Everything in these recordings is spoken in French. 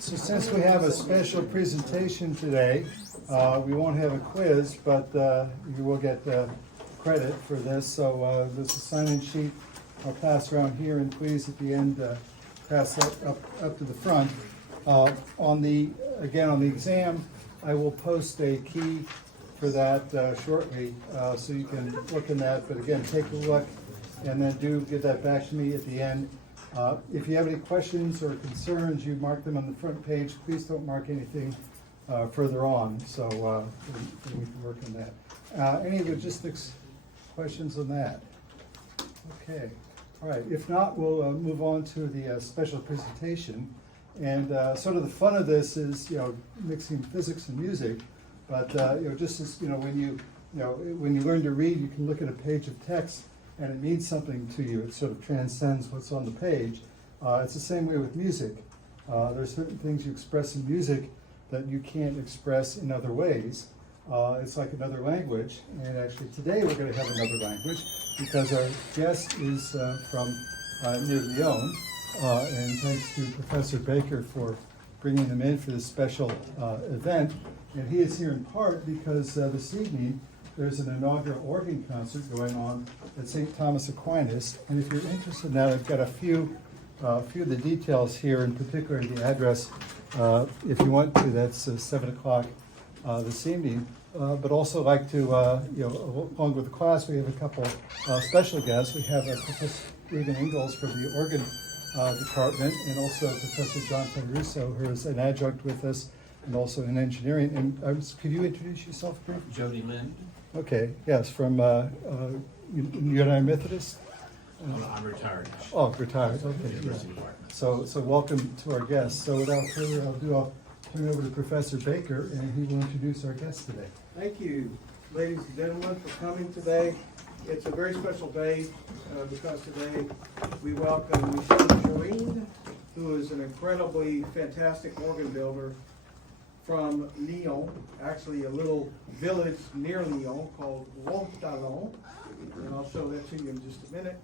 So since we have a special presentation today, we won't have a quiz, but you will get credit for this. So there's a sign-in sheet I'll pass around here, and please at the end pass that up to the front. On the exam, I will post a key for that shortly, so you can look in that. But again, take a look, and then do give that back to me at the end. If you have any questions or concerns, you mark them on the front page. Please don't mark anything further on, so we can work on that. Any logistics questions on that? Okay, all right. If not, we'll move on to the special presentation. And sort of the fun of this is, mixing physics and music. But just as when you learn to read, you can look at a page of text and it means something to you. It sort of transcends what's on the page. It's the same way with music. There are certain things you express in music that you can't express in other ways. It's like another language. And actually today we're going to have another language because our guest is from near Lyon. And thanks to Professor Baker for bringing them in for this special event. And he is here in part because this evening there's an inaugural organ concert going on at St. Thomas Aquinas. And if you're interested in that, I've got a few of the details here, in particular the address. If you want to, that's 7 o'clock this evening. But also like to, along with the class, we have a couple special guests. We have Professor Stephen Ingalls from the organ department, and also Professor Jonathan Russo, who is an adjunct with us, and also in engineering. And could you introduce yourself, briefly? Jody Lind. Okay, yes, from United Methodist? I'm retired. Oh, retired, okay. University Yeah. Department. So welcome to our guests. So without further ado, I'll turn it over to Professor Baker, and he will introduce our guest today. Thank you, ladies and gentlemen, for coming today. It's a very special day because today we welcome Michel Jurine, who is an incredibly fantastic organ builder from Lyon, actually a little village near Lyon called Olness, and I'll show that to you in just a minute.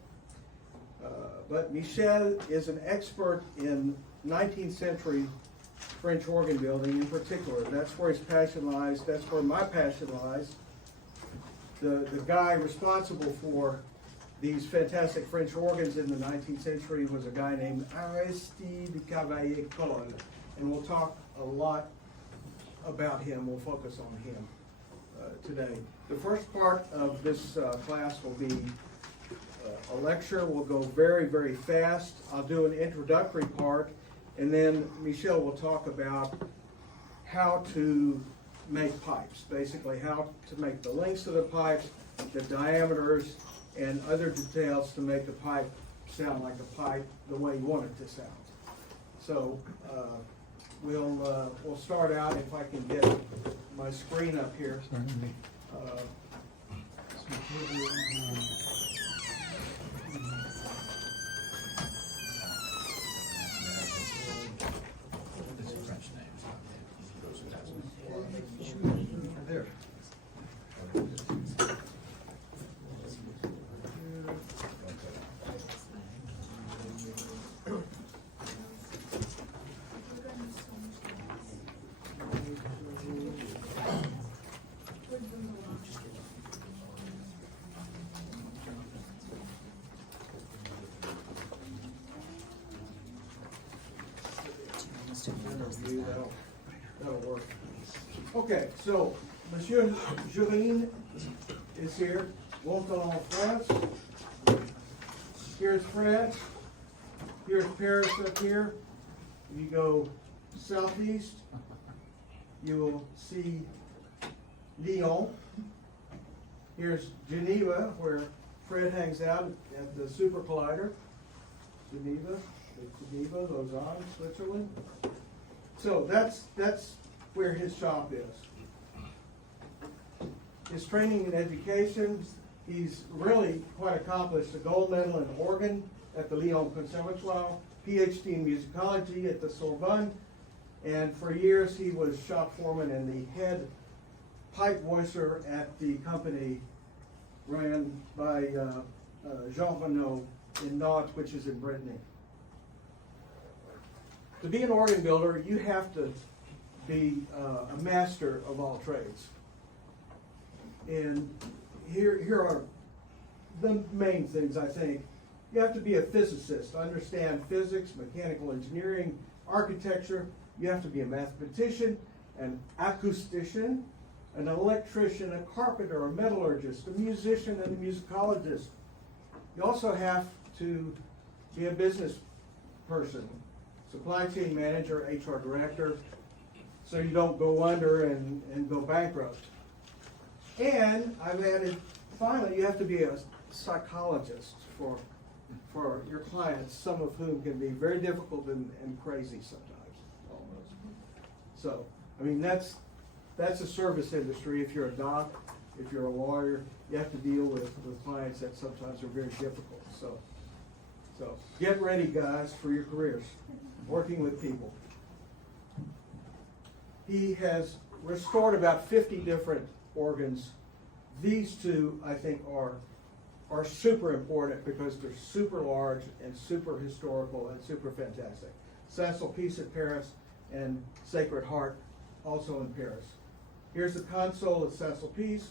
But Michel is an expert in 19th century French organ building in particular. That's where his passion lies. That's where my passion lies. The guy responsible for these fantastic French organs in the 19th century was a guy named Aristide Cavaillé-Coll, and we'll talk a lot about him. We'll focus on him today. The first part of this class will be a lecture. We'll go very, very fast. I'll do an introductory part, and then Michel will talk about how to make pipes, basically how to make the lengths of the pipes, the diameters, and other details to make the pipe sound like a pipe the way you want it to sound. So we'll start out, if I can get my screen up here. There. That'll work. Okay, so Monsieur Jurine is here. Montalon, France. Here's France. Here's Paris up here. If you go southeast, you will see Lyon. Here's Geneva, where Fred hangs out at the Super Collider. Geneva, Lausanne, Switzerland. So that's where his shop is. His training and education, he's really quite accomplished. A gold medal in organ at the Lyon Conservatoire, PhD in musicology at the Sorbonne, and for years he was shop foreman and the head pipe voicer at the company ran by Jean Renaud in Nantes, which is in Brittany. To be an organ builder, you have to be a master of all trades. And here are the main things, I think. You have to be a physicist, understand physics, mechanical engineering, architecture. You have to be a mathematician, an acoustician, an electrician, a carpenter, a metallurgist, a musician, and a musicologist. You also have to be a business person, supply chain manager, HR director, so you don't go under and go bankrupt. And I've added, finally, you have to be a psychologist for your clients, some of whom can be very difficult and crazy sometimes, almost. So, I mean, that's a service industry. If you're a doc, if you're a lawyer, you have to deal with clients that sometimes are very difficult. So get ready, guys, for your careers, working with people. He has restored about 50 different organs. These two, I think, are super important because they're super large and super historical and super fantastic. Saint-Sulpice at Paris and Sacred Heart also in Paris. Here's the console at Saint-Sulpice.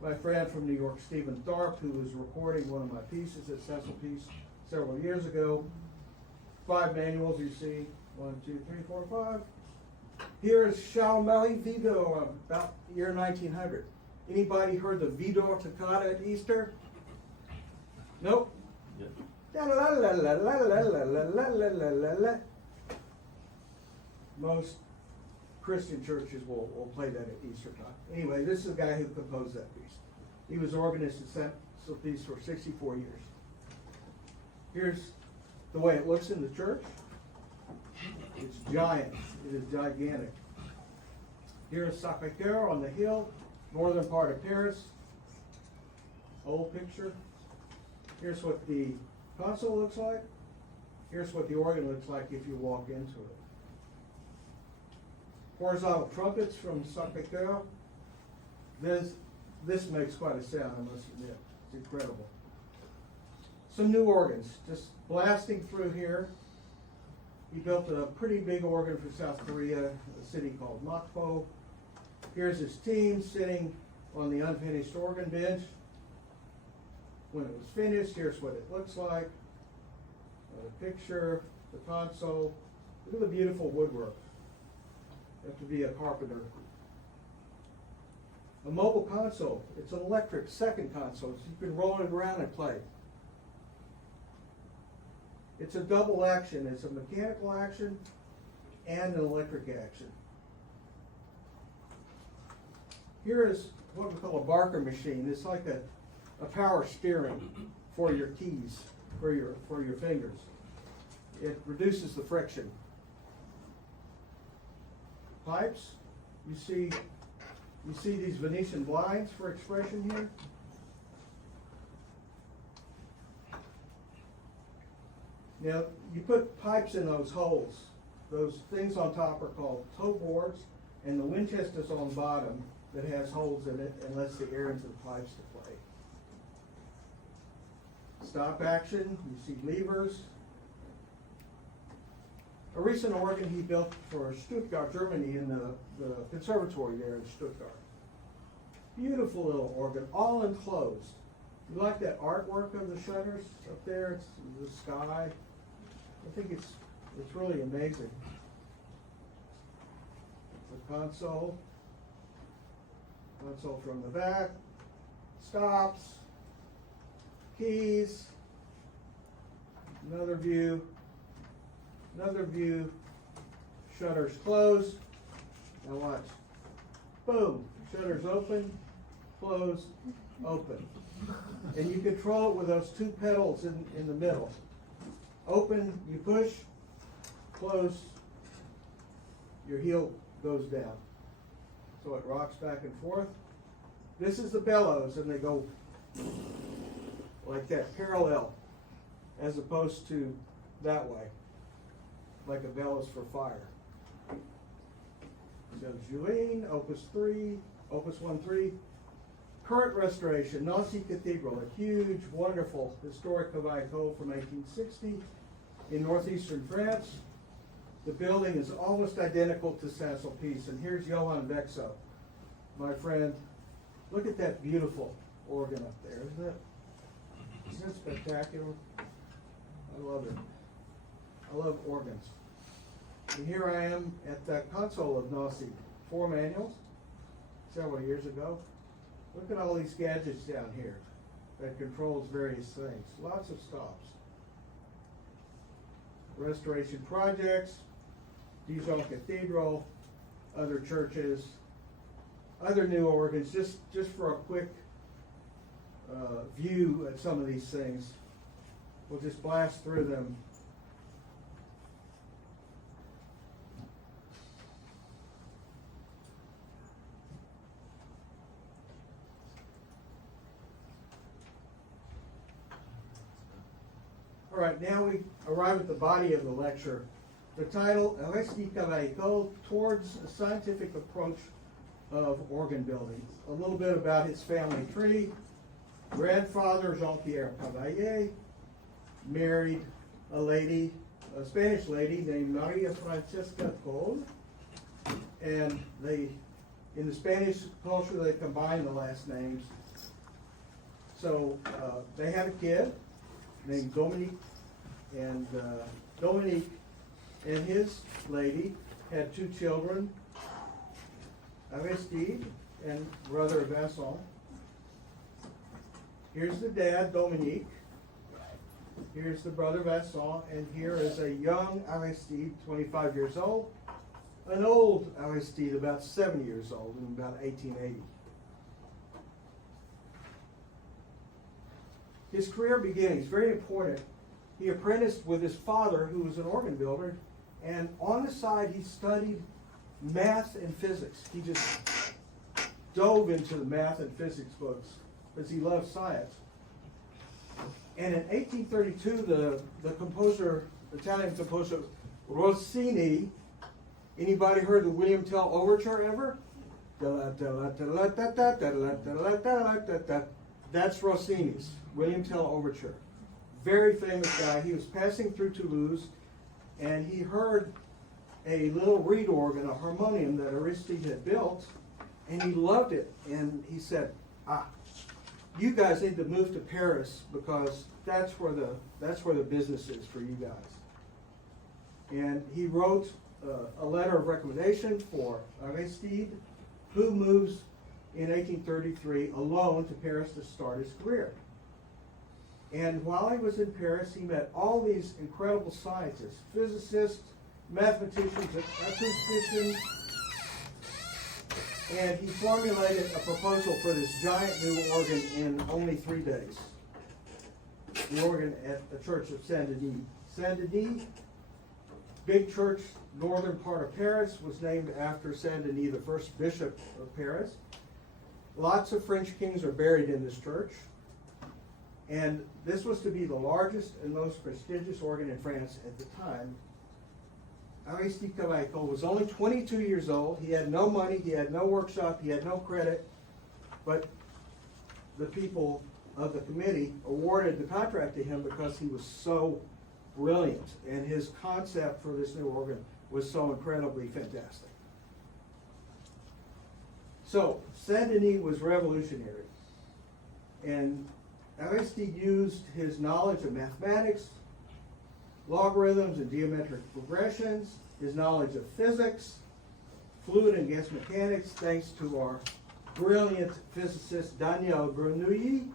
My friend from New York, Stephen Tharp, who was recording one of my pieces at Saint-Sulpice several years ago. 5 manuals you see, 1, 2, 3, 4, 5. Here is Charles-Marie Widor, about the year 1900. Anybody heard the Widor Toccata at Easter? Nope. Most Christian churches will play that at Easter time. Anyway, this is the guy who composed that piece. He was organist at Saint-Sulpice for 64 years. Here's the way it looks in the church. It's giant. It is gigantic. Here's Sacré-Cœur on the hill, northern part of Paris. Old picture. Here's what the console looks like. Here's what the organ looks like if you walk into it. Horizontal trumpets from Sacré-Cœur. This makes quite a sound, I must admit. It's incredible. Some new organs, just blasting through here. He built a pretty big organ for South Korea, a city called Mokpo. Here's his team sitting on the unfinished organ bench. When it was finished, here's what it looks like. The picture, the console. Look at the beautiful woodwork. You have to be a carpenter. A mobile console. It's an electric second console, so you can roll it around and play. It's a double action. It's a mechanical action and an electric action. Here is what we call a Barker machine. It's like a power steering for your keys, for your fingers. It reduces the friction. Pipes. You see these Venetian blinds for expression here? Now, you put pipes in those holes. Those things on top are called toe boards, and the Winchester's on the bottom that has holes in it and lets the air into the pipes to play. Stop action, you see levers. A recent organ he built for Stuttgart, Germany, in the conservatory there in Stuttgart. Beautiful little organ, all enclosed. You like that artwork of the shutters up there? It's the sky. I think it's really amazing. The console from the back, stops, keys, another view, shutters closed. Now watch. Boom, shutters open, close, open. And you control it with those 2 pedals in the middle. Open, you push, close, your heel goes down. So it rocks back and forth. This is the bellows, and they go like that, parallel, as opposed to that way, like a bellows for fire. So Jurine, Opus 3, Opus 1-3. Current restoration, Nancy Cathedral, a huge, wonderful historic Cavaille from 1860 in northeastern France. The building is almost identical to Saint-Sulpice, and here's Johann Vexo, my friend. Look at that beautiful organ up there, isn't it spectacular? I love it. I love organs. And here I am at the console of Nossi, 4 manuals, several years ago. Look at all these gadgets down here that controls various things. Lots of stops. Restoration projects, Dijon Cathedral, other churches, other new organs, just for a quick view at some of these things. We'll just blast through them. All right, now we arrive at the body of the lecture. The title, Resti Cavaillot, Towards a Scientific Approach of Organ Building. A little bit about his family tree. Grandfather, Jean-Pierre Cavaillé, married a Spanish lady named Maria Francesca Cole. And in the Spanish culture, they combine the last names. So they had a kid named Dominique, and Dominique and his lady had 2 children, Aristide and brother Vincent. Here's the dad, Dominique. Here's the brother Vincent, and here is a young Aristide, 25 years old, an old Aristide, about 70 years old, in about 1880. His career beginnings, very important. He apprenticed with his father, who was an organ builder, and on the side he studied math and physics. He just dove into the math and physics books because he loved science. And in 1832, the composer, Italian composer Rossini, anybody heard the William Tell Overture ever? That's Rossini's William Tell Overture. Very famous guy. He was passing through Toulouse, and he heard a little reed organ, a harmonium that Aristide had built, and he loved it. And he said, you guys need to move to Paris because that's where the business is for you guys. And he wrote a letter of recommendation for Aristide, who moves in 1833 alone to Paris to start his career. And while he was in Paris, he met all these incredible scientists, physicists, mathematicians, acousticians, and he formulated a proposal for this giant new organ in only 3 days. The organ at the Church of Saint-Denis. Saint-Denis, big church, northern part of Paris, was named after Saint-Denis, the first bishop of Paris. Lots of French kings are buried in this church. And this was to be the largest and most prestigious organ in France at the time. Aristide Cavaillot was only 22 years old. He had no money, he had no workshop, he had no credit, but the people of the committee awarded the contract to him because he was so brilliant, and his concept for this new organ was so incredibly fantastic. So, Saint-Denis was revolutionary, and Aristide used his knowledge of mathematics, logarithms and geometric progressions, his knowledge of physics, fluid and gas mechanics, thanks to our brilliant physicist Daniel Bernoulli,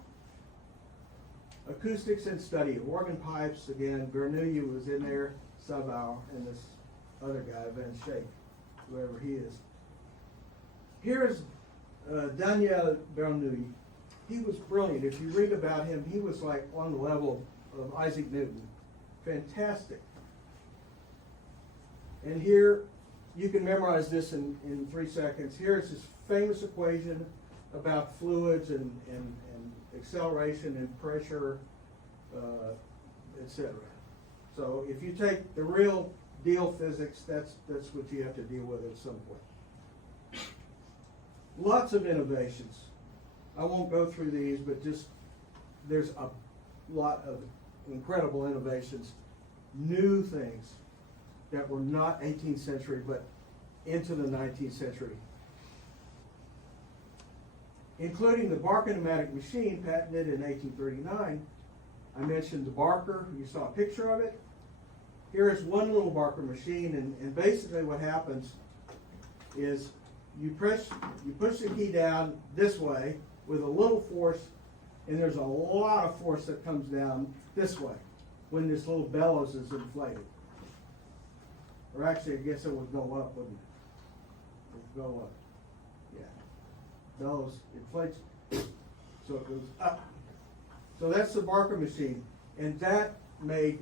acoustics and study of organ pipes. Again, Bernoulli was in there, Savard, and this other guy, Van Schaik, whoever he is. Here is Daniel Bernoulli. He was brilliant. If you read about him, he was like on the level of Isaac Newton. Fantastic. And here, you can memorize this in 3 seconds. Here's his famous equation about fluids and acceleration and pressure, etc. So if you take the real deal physics, that's what you have to deal with at some point. Lots of innovations. I won't go through these, but just there's a lot of incredible innovations, new things. that were not 18th century, but into the 19th century, including the Barker-Pneumatic machine patented in 1839. I mentioned the Barker, you saw a picture of it. Here is one little Barker machine, and basically what happens is you push the key down this way with a little force, and there's a lot of force that comes down this way when this little bellows is inflated. Or actually, I guess it would go up, wouldn't it? It would go up. Yeah. Bellows inflates, so it goes up. So that's the Barker machine, and that made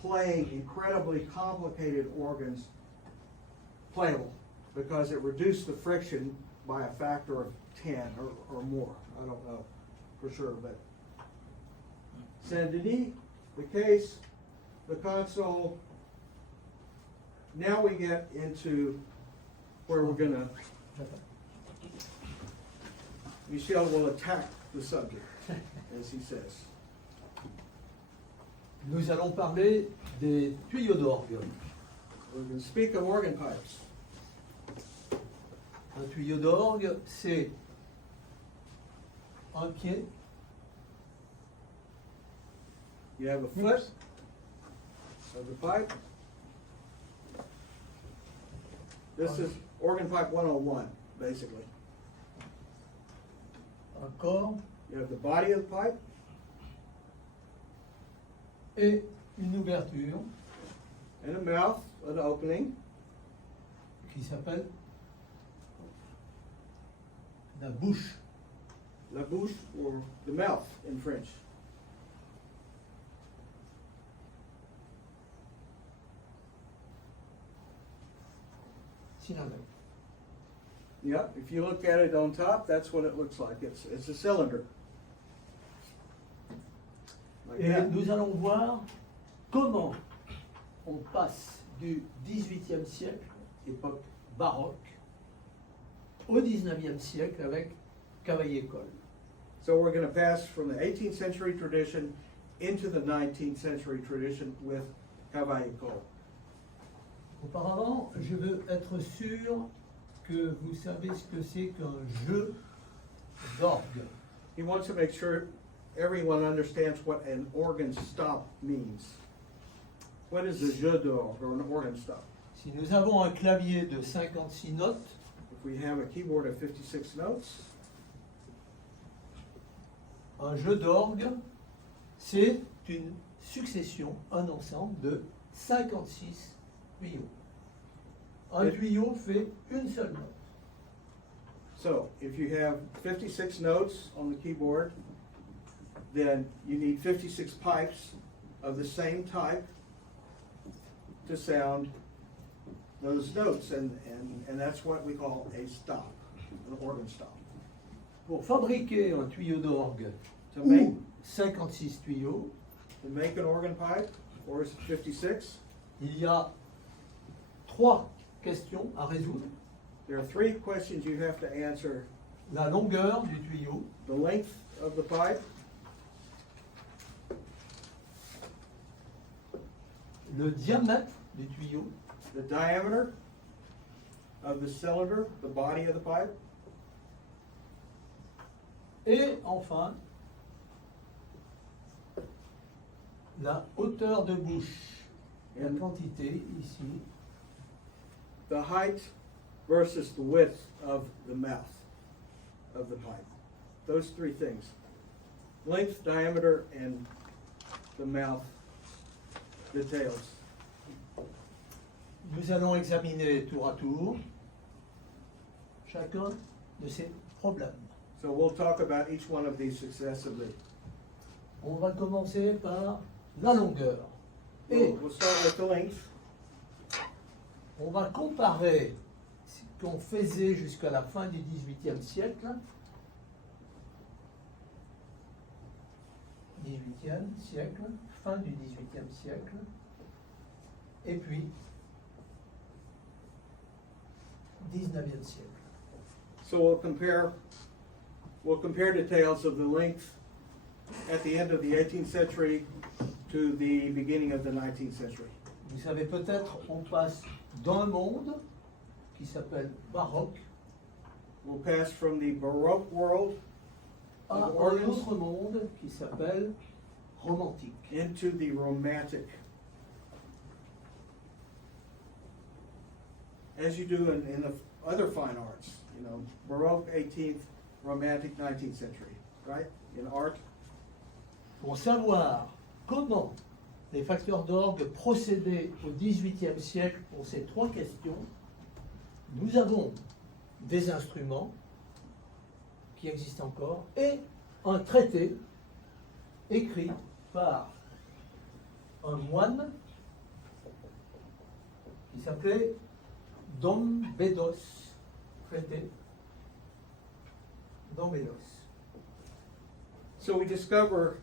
playing incredibly complicated organs playable because it reduced the friction by a factor of 10 or more. I don't know for sure, but Saint-Denis, the case, the console. Now we get into where we're gonna, Michel will attack the subject, as he says. Nous allons parler des tuyaux d'orgue. We're going to speak of organ pipes. Un tuyau d'orgue, c'est un pied, You have a foot of the pipe. This is organ pipe 101, basically. un corps You have the body of the pipe, et une ouverture and a mouth, an opening, qui s'appelle la bouche. la bouche, or the mouth in French. Cylindrique. Yep, if you look at it on top, that's what it looks like. It's a cylinder. Like Et that. nous allons voir comment on passe du XVIIIe siècle, époque baroque, au XIXe siècle avec Cavaillé-Coll. So we're going to pass from the 18th century tradition into the 19th century tradition with Cavaillé-Coll. Auparavant, je veux être sûr que vous savez ce que c'est qu'un jeu d'orgue. He wants to make sure everyone understands what an organ stop means. What is a jeu d'orgue or an organ stop? Si nous avons un clavier de 56 notes, If we have a keyboard of 56 notes, un jeu d'orgue, c'est une succession, un ensemble de 56 tuyaux. Un tuyau fait une seule note. so if you have 56 notes on the keyboard, then you need 56 pipes of the same type to sound those notes, and that's what we call a stop, an organ stop. Pour fabriquer un tuyau d'orgue, To make, ou 56 tuyaux, to make an organ pipe, or is it 56? il y a 3 questions à résoudre. There are 3 questions you have to answer: La longueur du tuyau, the length of the pipe, le diamètre du tuyau the diameter of the cylinder, the body of the pipe, et enfin la hauteur de bouche. La and quantité ici, the height versus the width of the mouth of the pipe. Those 3 things: length, diameter, and the mouth details. nous allons examiner tour à tour chacun de ces problèmes. So we'll talk about each one of these successively. On va commencer par la longueur. Et We'll start with the length. on va comparer ce qu'on faisait jusqu'à la fin du XVIIIe siècle. XVIIIe siècle, fin du XVIIIe siècle, et puis XIXe siècle. So we'll compare details of the length at the end of the 18th century to the beginning of the 19th century. Vous savez peut-être, on passe d'un monde qui s'appelle baroque We'll pass from the Baroque world à of un organs autre monde qui s'appelle romantique. into the romantic. As you do in the other fine arts, you know, Baroque 18th, Romantic 19th century, right? In art. Pour savoir comment les facteurs d'orgue procédaient au XVIIIe siècle pour ces trois questions, nous avons des instruments qui existent encore et un traité écrit par un moine qui s'appelait Dom Bédos, traité Dom Bédos. So we discover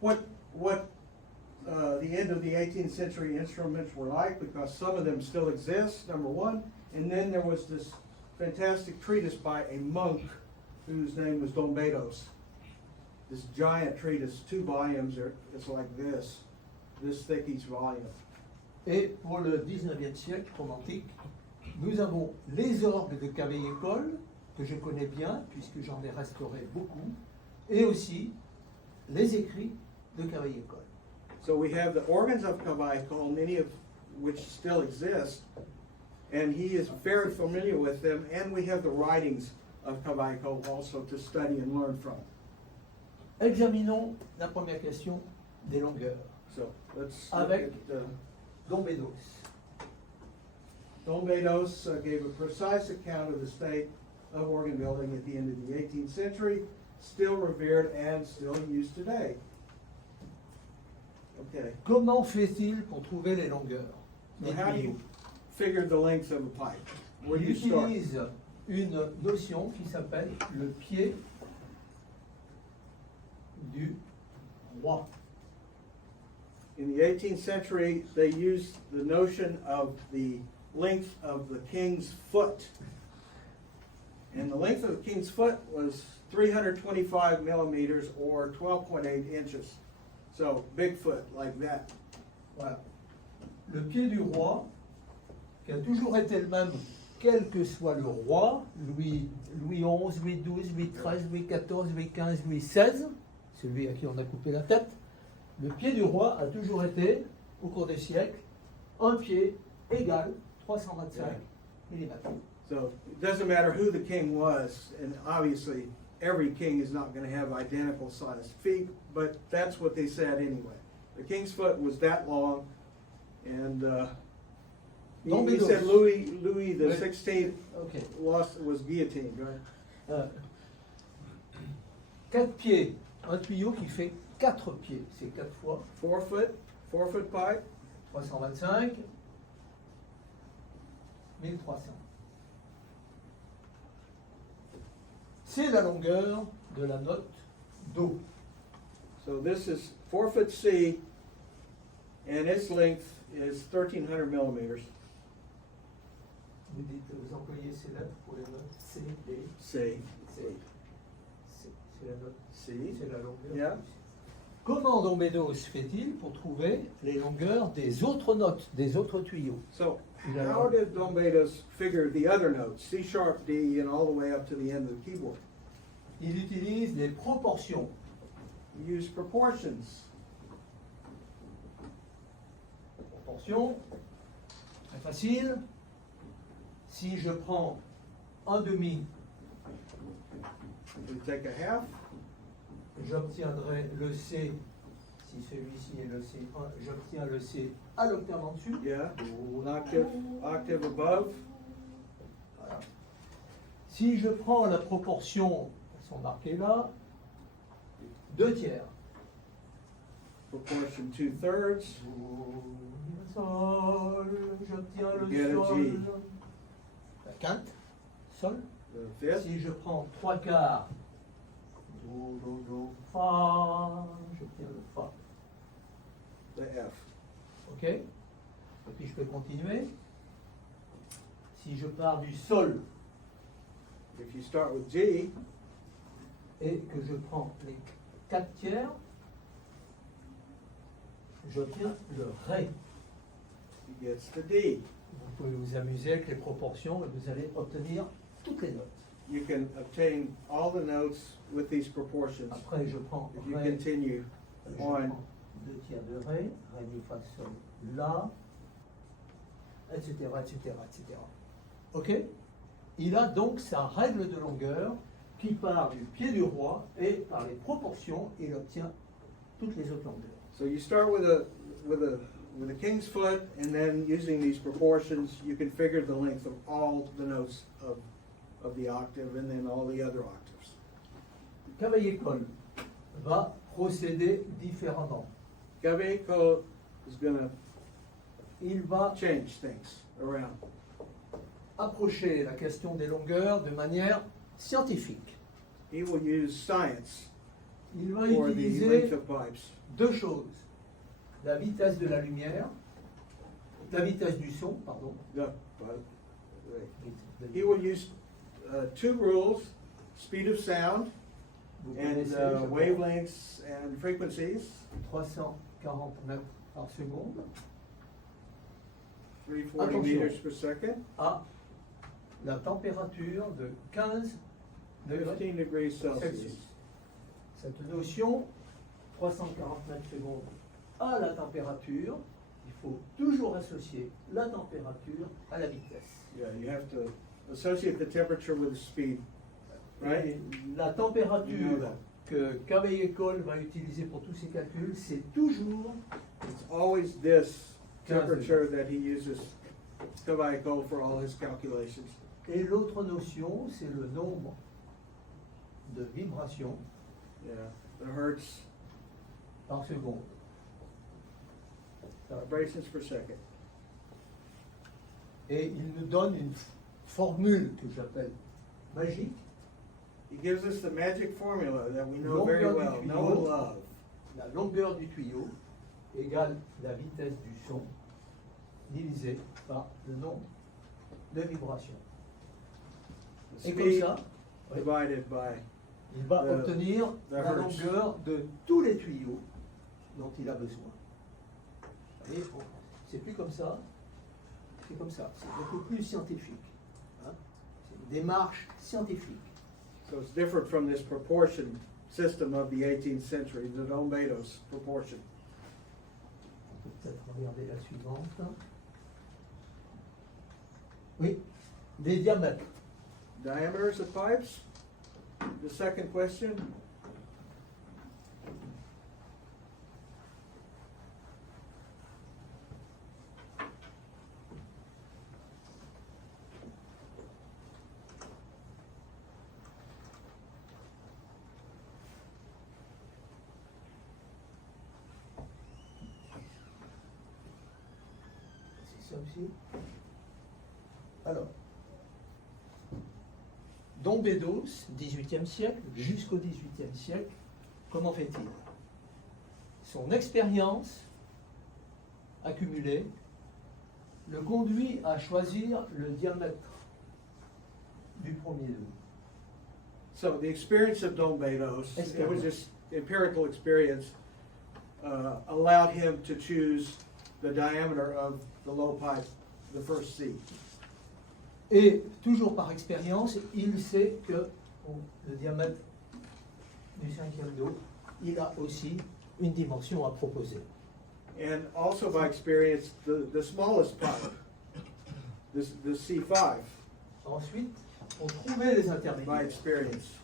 what the end of the 18th century instruments were like, because some of them still exist, number one. And then there was this fantastic treatise by a monk whose name was Dom Bédos. This giant treatise, 2 volumes, it's like this thick each volume. Et pour le 19e siècle romantique, nous avons les orgues de Cavaillé-Coll, que je connais bien, puisque j'en ai restauré beaucoup, et aussi les écrits de Cavaillé-Coll. So we have the organs of Cavaillé-Coll, many of which still exist, and he is very familiar with them, and we have the writings of Cavaillé-Coll also to study and learn from. Examinons la première question des longueurs. So let's look Avec at, Dom Bédos. Dom Bédos gave a precise account of the state of organ building at the end of the 18th century, still revered and still used today. Okay, Comment fait-il pour trouver les longueurs so des how do tuyaux? you figure the length of a pipe? Where do Il you start? utilise une notion qui s'appelle le pied du roi. In the 18th century, they used the notion of the length of the king's foot. And the length of the king's foot was 325 millimeters or 12.8 inches. So big foot like that. Voilà. Le pied du roi, qui a toujours été le même, quel que soit le roi, Louis XI, Louis XII, Louis XIII, Louis XIV, Louis XV, Louis XVI, celui à qui on a coupé la tête, le pied du roi a toujours été, au cours des siècles, un pied égal 325 mm. So it doesn't matter who the king was, and obviously every king is not going to have identical sized feet, but that's what they said anyway. The king's foot was that long, and he said Louis the Oui. 16th Ok. was guillotined, right? 4 pieds, un tuyau qui fait 4 pieds, c'est 4 fois 4 foot pipe. 325, 1300. C'est la longueur de la note Do. So this is 4 foot C, and its length is 1300 millimeters. Vous dites, vous employez ces lettres pour les notes C, D, C. C. C'est la note C. c'est la longueur. Yeah. Comment Dom Bédos fait-il pour trouver les longueurs des autres notes, des autres tuyaux? So Yeah. how did Dom Bédos figure the other notes, C sharp, D, and all the way up to the end of the keyboard? Il utilise les proportions. He used proportions. Proportions, très facile. Si je prends un demi, We take a half. j'obtiendrai le C, si celui-ci est le C1, j'obtiens le C à l'octave en dessus. Yeah. Octave above. Voilà. Si je prends la proportion, elles sont marquées là, 2 tiers. Proportion 2/3. Sol, j'obtiens le Get a sol. G. La quinte, sol. The fifth. Si je prends 3 quarts, do, do, do, fa, j'obtiens le fa. The F. Ok? Et puis je peux continuer. Si je pars du sol If you start with G, et que je prends les 4 tiers, j'obtiens le ré. he gets the D. Vous pouvez vous amuser avec les proportions et vous allez obtenir toutes les notes. You can obtain all the notes with these proportions. Après, je prends If you Ré, continue je on, prends 2 tiers de Ré, Ré, Mi, Fa, Sol, La, etc., etc., etc. Ok? Il a donc sa règle de longueur qui part du pied du roi et par les proportions, il obtient toutes les autres longueurs. so you start with a king's foot, and then using these proportions, you can figure the length of all the notes of the octave and then all the other octaves. Cavaillé-Coll va procéder différemment. Cavaillé-Coll is going to Il va change things around. approcher la question des longueurs de manière scientifique. He will use science Il va for the utiliser length of pipes. deux choses. La vitesse de la lumière, la vitesse du son, pardon. He will use two rules: speed of sound Vous and connaissez, je pense, wavelengths and frequencies. 340 mètres par seconde 340 Attention. meters per second, à la température de 15 degrés 15 degrees Celsius. Celsius. Cette notion, 340 mètres secondes à la température, il faut toujours associer la température à la vitesse. Yeah, you have to associate the temperature with the speed, right? Et la You know température that. que Cavaillé-Coll va utiliser pour tous ses calculs, c'est toujours It's always this 15 temperature that he uses Cavaillé-Coll for all his calculations. Et l'autre notion, c'est le nombre de vibrations Yeah, the hertz, par seconde. vibrations per second. Et il nous donne une formule que j'appelle magique. He gives us the magic formula that we know very Longueur well, du know tuyau. and love. La longueur du tuyau égale la vitesse du son divisé par le nombre de vibrations. The Et comme speed ça, oui, divided by. il va the obtenir la hertz. longueur de tous les tuyaux dont il a besoin. Vous voyez, c'est plus comme ça, c'est comme ça. C'est beaucoup plus scientifique. Hein. C'est une démarche scientifique. So it's different from this proportion system of the 18th century, the Dombedos proportion. On peut peut-être regarder la suivante. Oui, des diamètres. Diameters of pipes. The second question. C'est ça aussi. Alors, Dom Bédos, 18e siècle, jusqu'au 18e siècle, comment fait-il? Son expérience accumulée le conduit à choisir le diamètre du premier loup. So the experience of Dombedos, it was just empirical experience, allowed him to choose the diameter of the low pipe, the first C. Et toujours par expérience, il sait que le diamètre du cinquième dos, il a aussi une dimension à proposer. And also by experience, the smallest pipe, the C5, Ensuite, on trouvait les by intermédiaires. experience.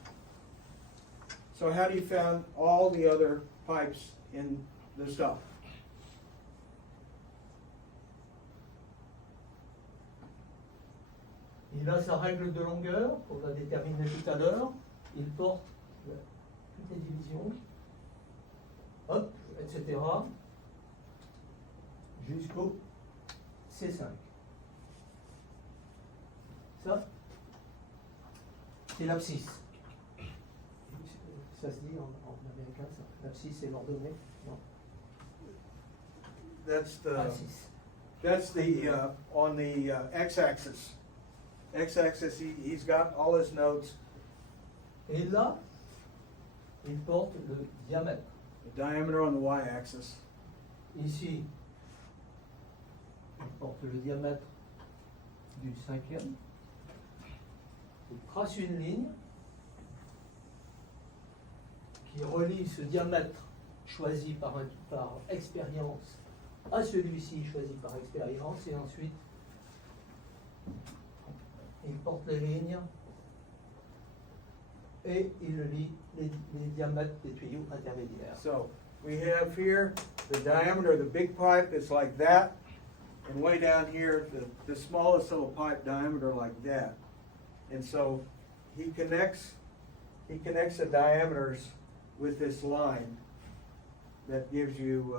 So how do you found all the other pipes in the stuff? Il a sa règle de longueur, on l'a déterminé tout à l'heure. Il porte toutes les divisions, hop, etc. jusqu'au C5. Ça, c'est l'abscisse. Ça se dit en américain, ça. L'abscisse, c'est l'ordonnée. Non, That's the abscisse. on the x-axis. X-axis, he's got all his notes, Et là, il porte le diamètre. the diameter on the y-axis. Ici, On porte le diamètre du cinquième. Il trace une ligne qui relie ce diamètre choisi par expérience à celui-ci choisi par expérience, et ensuite il porte les lignes et il lie les diamètres des tuyaux intermédiaires. So we have here the diameter of the big pipe is like that, and way down here, the smallest little pipe diameter like that. And so he connects the diameters with this line that gives you,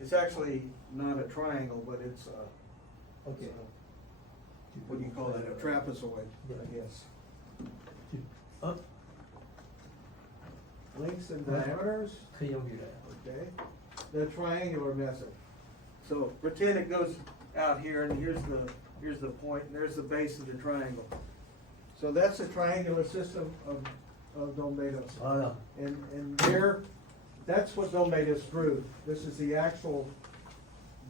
it's actually not a triangle, but it's a, Ok. what do you call that, a trapezoid, I guess. Hop, Lengths and diameters, triangulaire. okay, the triangular method. So pretend it goes out here, and here's the point, and there's the base of the triangle. So that's the triangular system of Don Bedos. Voilà. And there, that's what Don Bedos drew. This is the actual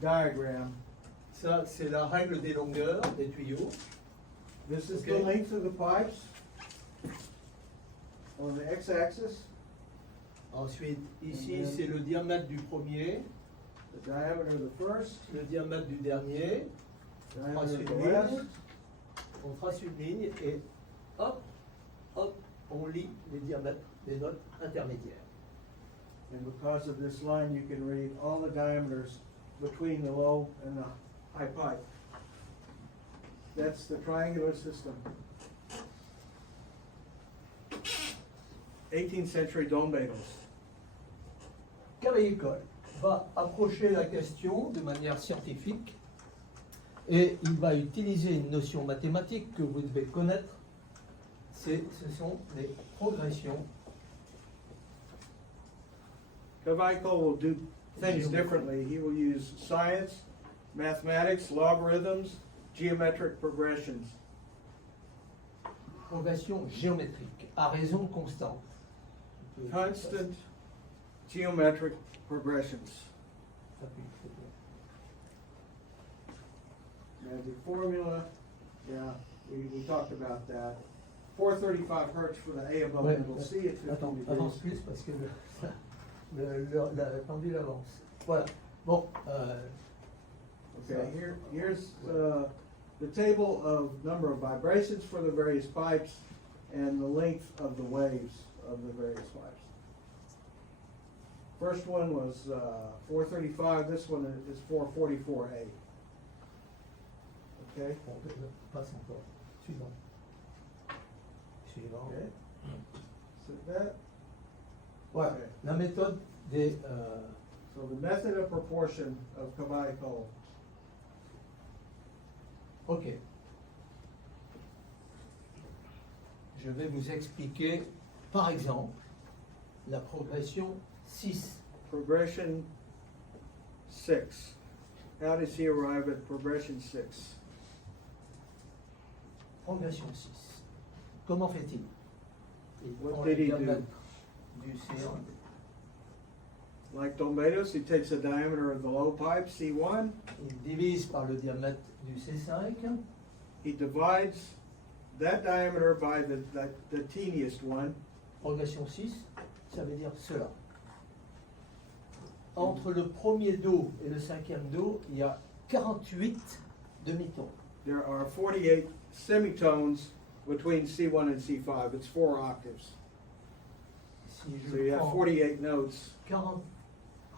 diagram. Ça, c'est la règle des longueurs des tuyaux. This is Okay. the length of the pipes on the x-axis, Ensuite, ici, c'est le diamètre du premier, the diameter of the first, le diamètre du dernier. On trace diameter of une the last. ligne, on trace une ligne et hop, hop, on lit les diamètres des notes intermédiaires. And because of this line, you can read all the diameters between the low and the high pipe. That's the triangular system. 18th century Don Bedos. Cavaillé-Coll va approcher la question de manière scientifique et il va utiliser une notion mathématique que vous devez connaître. Ce sont les progressions. Cavaillé will do things differently. He will use science, mathematics, logarithms, geometric progressions. Progression géométrique à raison constante. Constant geometric progressions. Magic formula, yeah, we talked about that. 435 hertz for the A above Ouais, middle C at 50 attends, degrees. avance plus parce que la pendule avance. Voilà. Bon. Okay, here's the table of number of vibrations for the various pipes and the length of the waves of the various pipes. First one was 435, this one is 444A. Okay? Bon, passe encore. Suivant. Suivant. Okay. So that, Voilà. Okay. La méthode des. so the method of proportion of Cavaillé-Coll. Ok. Je vais vous expliquer, par exemple, la progression 6. Progression 6. How does he arrive at progression 6? Progression 6. Comment fait-il? Il What prend did le he do? diamètre du C1. Like Don Bedos, he takes the diameter of the low pipe, C1, Il divise par le diamètre du C5. he divides that diameter by the teeniest one. Progression 6, ça veut dire cela. Entre le premier Do et le cinquième Do, il y a 48 demi-tons. There are 48 semitones between C1 and C5. It's 4 octaves. Si So you je have prends 48 notes. 40,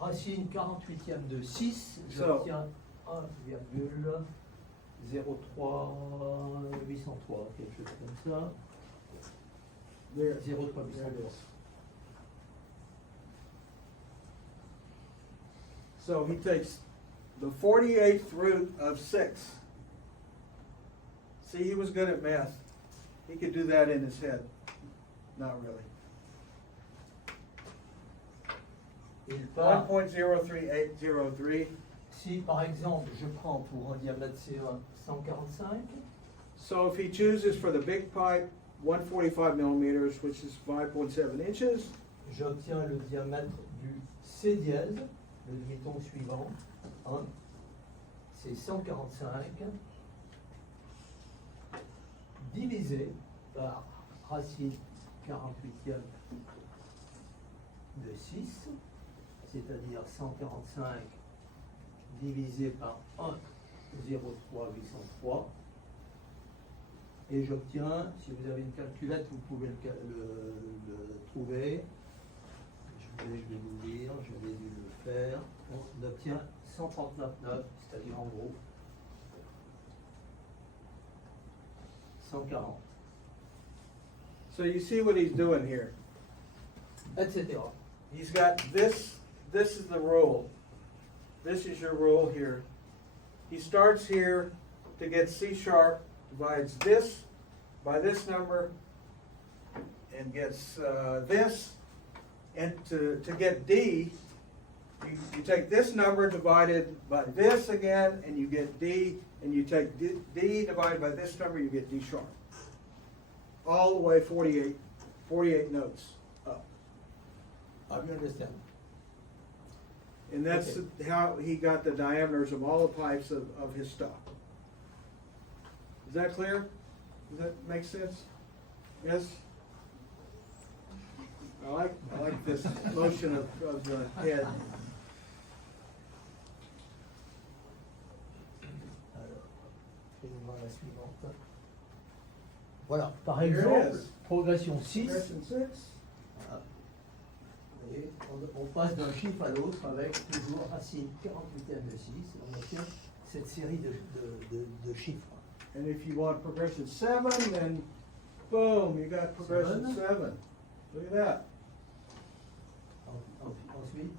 racine 48e de 6, So- j'obtiens 1,03803, quelque chose comme ça. There, 0,3 there it is. So he takes the 48th root of 6. See, he was good at math. He could do that in his head. Not really. Il part. 1.03803. Si par exemple je prends pour un diamètre C1 145, So if he chooses for the big pipe, 145 millimeters, which is 5.7 inches, j'obtiens le diamètre du C dièse, le demi-ton suivant, 1, c'est 145 divisé par racine 48e de 6, c'est-à-dire 145 divisé par 1,03,803. Et j'obtiens, si vous avez une calculette, vous pouvez le trouver. Je vais vous dire, je vais dû le faire. On obtient 139,9, c'est-à-dire en gros 140, So you see what he's doing here. etc. He's got this is the rule. This is your rule here. He starts here to get C sharp, divides this by this number, and gets this. And to get D, you take this number divided by this again, and you get D, and you take D divided by this number, you get D sharp. All the way 48 notes up. I understand. And that's Okay. how he got the diameters of all the pipes of his stock. Is that clear? Does that make sense? Yes? I like this motion of the head. Alors, faisons voir la suivante. Voilà, par Here it exemple, is. progression 6. Question 6. Voilà. Et on passe d'un chiffre à l'autre avec toujours racine 48e de 6. On obtient cette série de chiffres. And if you want progression 7, then boom, you got progression 7. Look at that. Ensuite,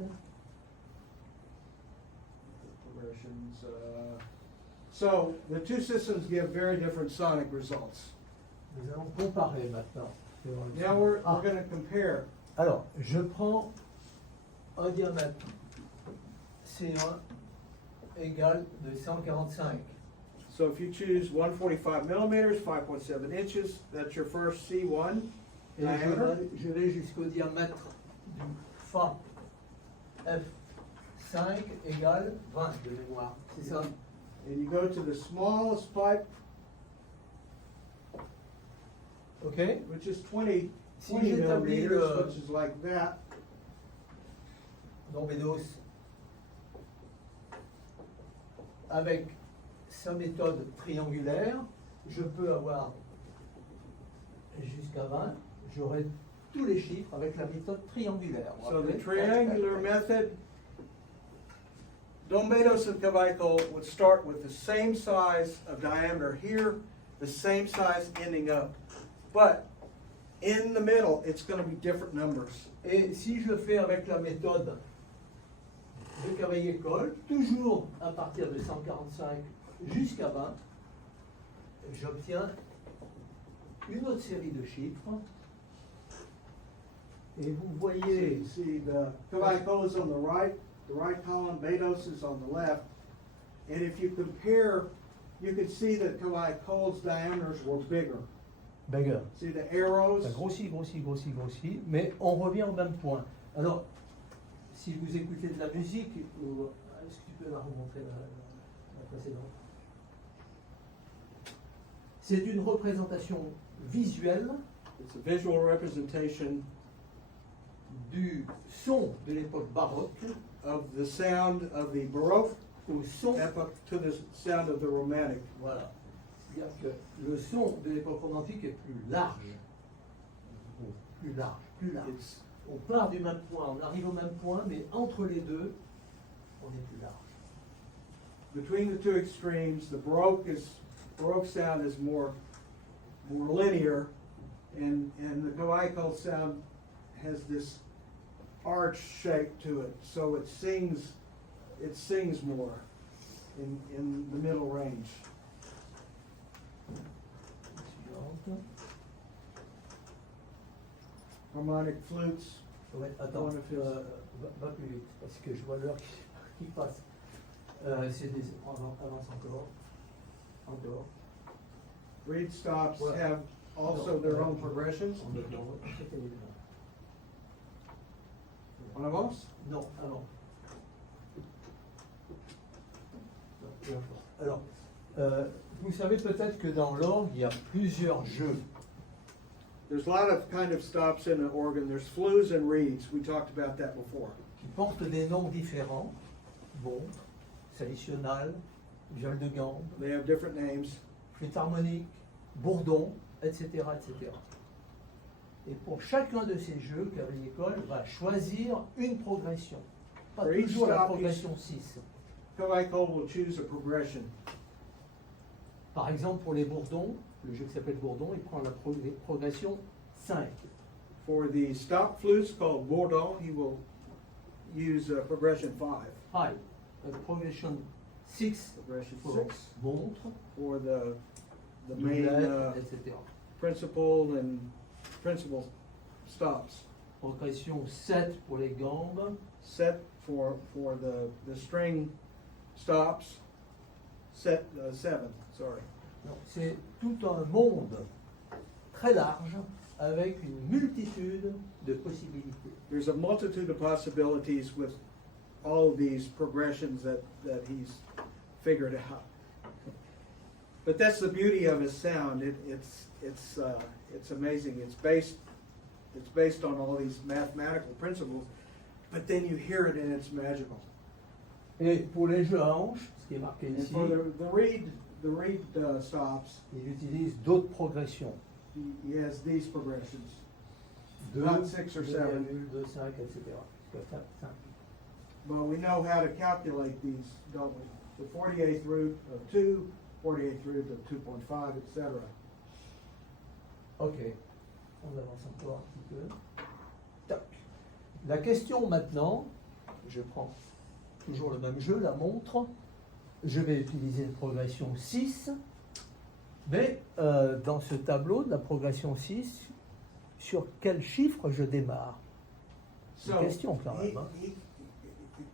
Progressions. So the two systems give very different sonic results. nous allons comparer maintenant. Now we're going to compare. Alors, je prends un diamètre C1 égal de 145. So if you choose 145 millimeters, 5.7 inches, that's your first C1 Et diameter. je vais jusqu'au diamètre du Fa F5 égale 20 de mémoire. C'est ça? And you go to the smallest pipe, Ok? which is 20 Si 20 j'établis millimeters, le- which is like that. Dans Bédos, avec sa méthode triangulaire, je peux avoir jusqu'à 20, j'aurai tous les chiffres avec la méthode triangulaire. On va So the appeler triangular method, Dombedos and Cavaco would start with the same size of diameter here, the same size ending up. But in the middle, it's going to be different numbers. Et si je fais avec la méthode de Cavaillé-Coll, toujours à partir de 145 jusqu'à 20, j'obtiens une autre série de chiffres. Et vous voyez, See, the Cavaco is on the right column, Bedos is on the left. And if you compare, you can see that Cavaco's diameters were bigger. Bagger, See the arrows? ça grossit, grossit, mais on revient au même point. Alors, si vous écoutez de la musique, est-ce que tu peux la remontrer la précédente? C'est une représentation visuelle It's a visual representation du son de l'époque baroque of the sound of the Baroque au son, epoch to the sound of the Romantic. voilà. C'est-à-dire que le son de l'époque romantique est plus large. Plus large, plus large. It's On part du même point, on arrive au même point, mais entre les deux, on est plus large. between the two extremes. The Baroque sound is more linear, and the Cavaco sound has this arch shape to it, so it sings more in the middle range. Suivante. Harmonic flutes. Ouais, attends, One of his- va plus vite, parce que je vois l'heure qui passe. Avance encore. Encore. Reed stops Voilà. have also their own progressions. C'était les deux. On avance? Non, avant. peu importe. Alors, vous savez peut-être que dans l'orgue, il y a plusieurs jeux. There's a lot of kind of stops in the organ. There's flues and reeds. We talked about that before. Qui portent des noms différents. Montre, salitionnale, viol de gambe, They have different names. flûte harmonique, bourdon, etc., etc. Et pour chacun de ces jeux, Cavalier-École va choisir une progression. Pas For each toujours la stop, progression 6. Cavaille will choose a progression. Par exemple, pour les bourdons, le jeu qui s'appelle Bourdon, il prend la progression 5. For the stop flutes called Bourdon, he will use progression 5. 5. Progression 6 Progression pour 6 montre, for the main doublette, etc. principal and principal stops. Progression 7 pour les gambes, Set for the string stops. Set 7. Sorry. donc c'est tout un monde très large avec une multitude de possibilités. There's a multitude of possibilities with all of these progressions that he's figured out. But that's the beauty of his sound. It's amazing. It's based on all these mathematical principles, but then you hear it and it's magical. Et pour les jeux à hanches, ce qui est marqué And ici, for the reed stops, il utilise d'autres progressions. he has these progressions. 2, Not 6 or 7. 2, 5, etc. Jusqu'à 5. But we know how to calculate these, don't we? The 48th root of 2, 48th root of 2.5, etc. Ok, on avance encore un petit peu. Tac. La question maintenant, je prends toujours le même jeu, la montre. Je vais utiliser une progression 6, mais dans ce tableau de la progression 6, sur quel chiffre je démarre? C'est une question quand même. Hein.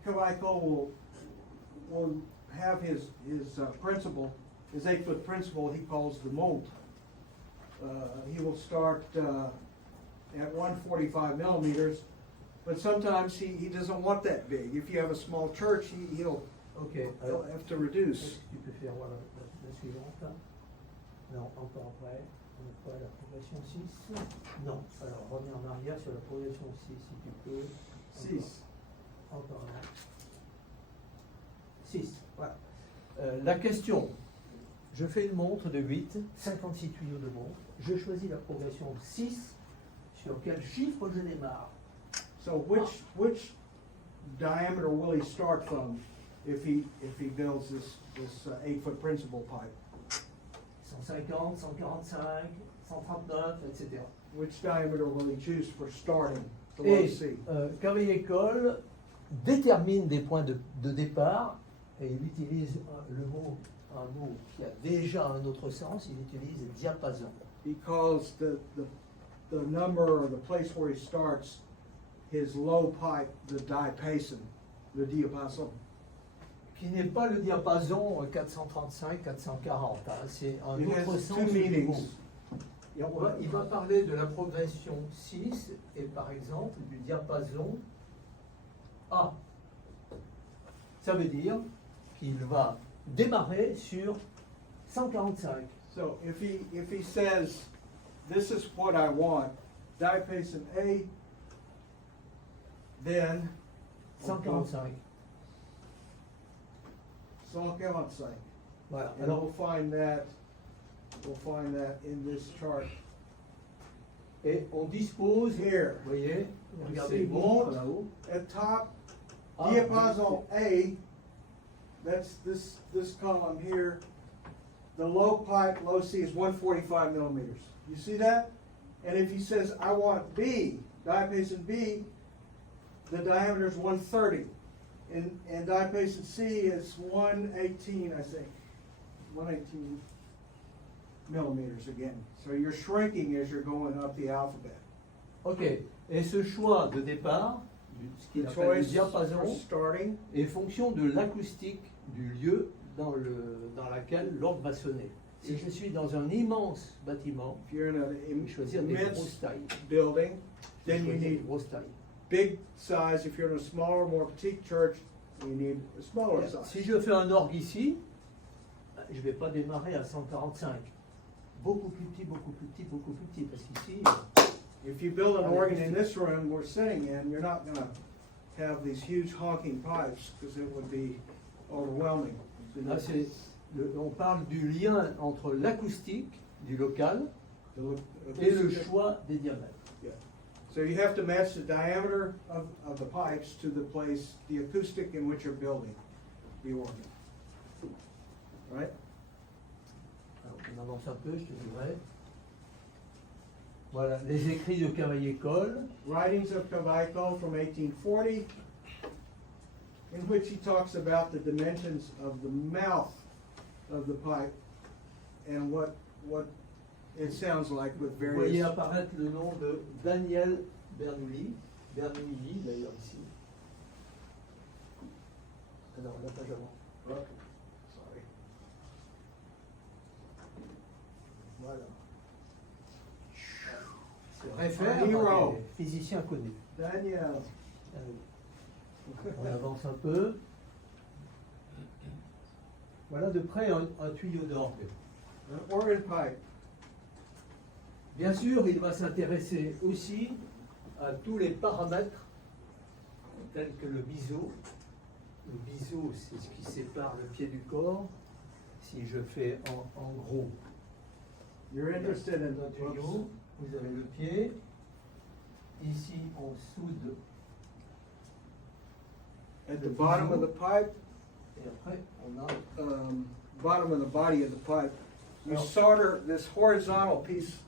Cavaille will have his principle, his 8-foot principle he calls the molt. He will start at 145 millimeters, but sometimes he doesn't want that big. If you have a small church, he'll Ok, have to reduce. tu peux faire voilà, la suivante. Hein. Non, encore après. On est quoi, la progression 6? Non, alors reviens en arrière sur la progression 6 si tu peux. 6. Encore là. 6, voilà. La question, je fais une montre de 8, 56 tuyaux de montre, je choisis la progression 6, sur quel chiffre je démarre? So which diameter will he start from if he builds this 8-foot principal pipe? 150, 145, 139, etc. Which diameter will he choose for starting the low Et C? Cavaille-École détermine des points de départ et il utilise un mot qui a déjà un autre sens, il utilise diapason. He calls the number or the place where he starts his low pipe the diapason, le diapason. Qui n'est pas le diapason 435, 440, hein, c'est un It autre has sens two du meanings. mot. Et il va parler de la progression 6 et par exemple du diapason A. Ça veut dire qu'il va démarrer sur 145. So if he says, this is what I want, diapason A, then 145. 145. Voilà. And Alors, we'll find that in this chart. et on dispose, Here. vous voyez, You regardez see le montre molt là-haut. at top, Ah, diapason A, that's this column here. The low pipe, low C is 145 millimeters. You see that? And if he says, I want B, diapason B, the diameter is 130. And diapason C is 118, I think. 118 millimeters again. So you're shrinking as you're going up the alphabet. Ok. Et ce choix de départ, ce qu'il The appelle le choice diapason, for starting est fonction de l'acoustique du lieu dans laquelle l'orgue va sonner. Si je suis dans un immense bâtiment, if you're in je an vais choisir des immense grosses tailles. building, Je vais then you choisir des need grosses tailles. big size. If you're in a smaller, more petite church, you need a smaller Si size. je fais un orgue ici, je ne vais pas démarrer à 145. Beaucoup plus petit, beaucoup plus petit, beaucoup plus petit. Parce qu'ici, If you build an organ in this room we're sitting in, you're not gonna have these huge honking pipes, because it would be overwhelming. là, on parle du lien entre l'acoustique du local et le choix des diamètres. Yeah. So you have to match the diameter of the pipes to the place, the acoustic in which you're building the organ. Right? Alors, on avance un peu, je te dirais. Voilà, les écrits de Cavaillé-Coll. Writings of Cavaillé from 1840, in which he talks about the dimensions of the mouth of the pipe and what it sounds like with Vous voyez various. apparaître le nom de Daniel Bernoulli d'ailleurs ici. Alors, la page avant. Okay, sorry. Voilà. Se réfère Hero. à des physiciens connus. Daniel. On avance un peu. Voilà de près un tuyau d'orgue. An organ pipe. Bien sûr, il va s'intéresser aussi à tous les paramètres tels que le biseau. Le biseau, c'est ce qui sépare le pied du corps. Si je fais en gros, You're interested in un tuyau, vous avez le pied. Ici, on soude. at the bottom of the pipe, Et après, on a bottom of the body of the pipe. You Oh. solder this horizontal piece,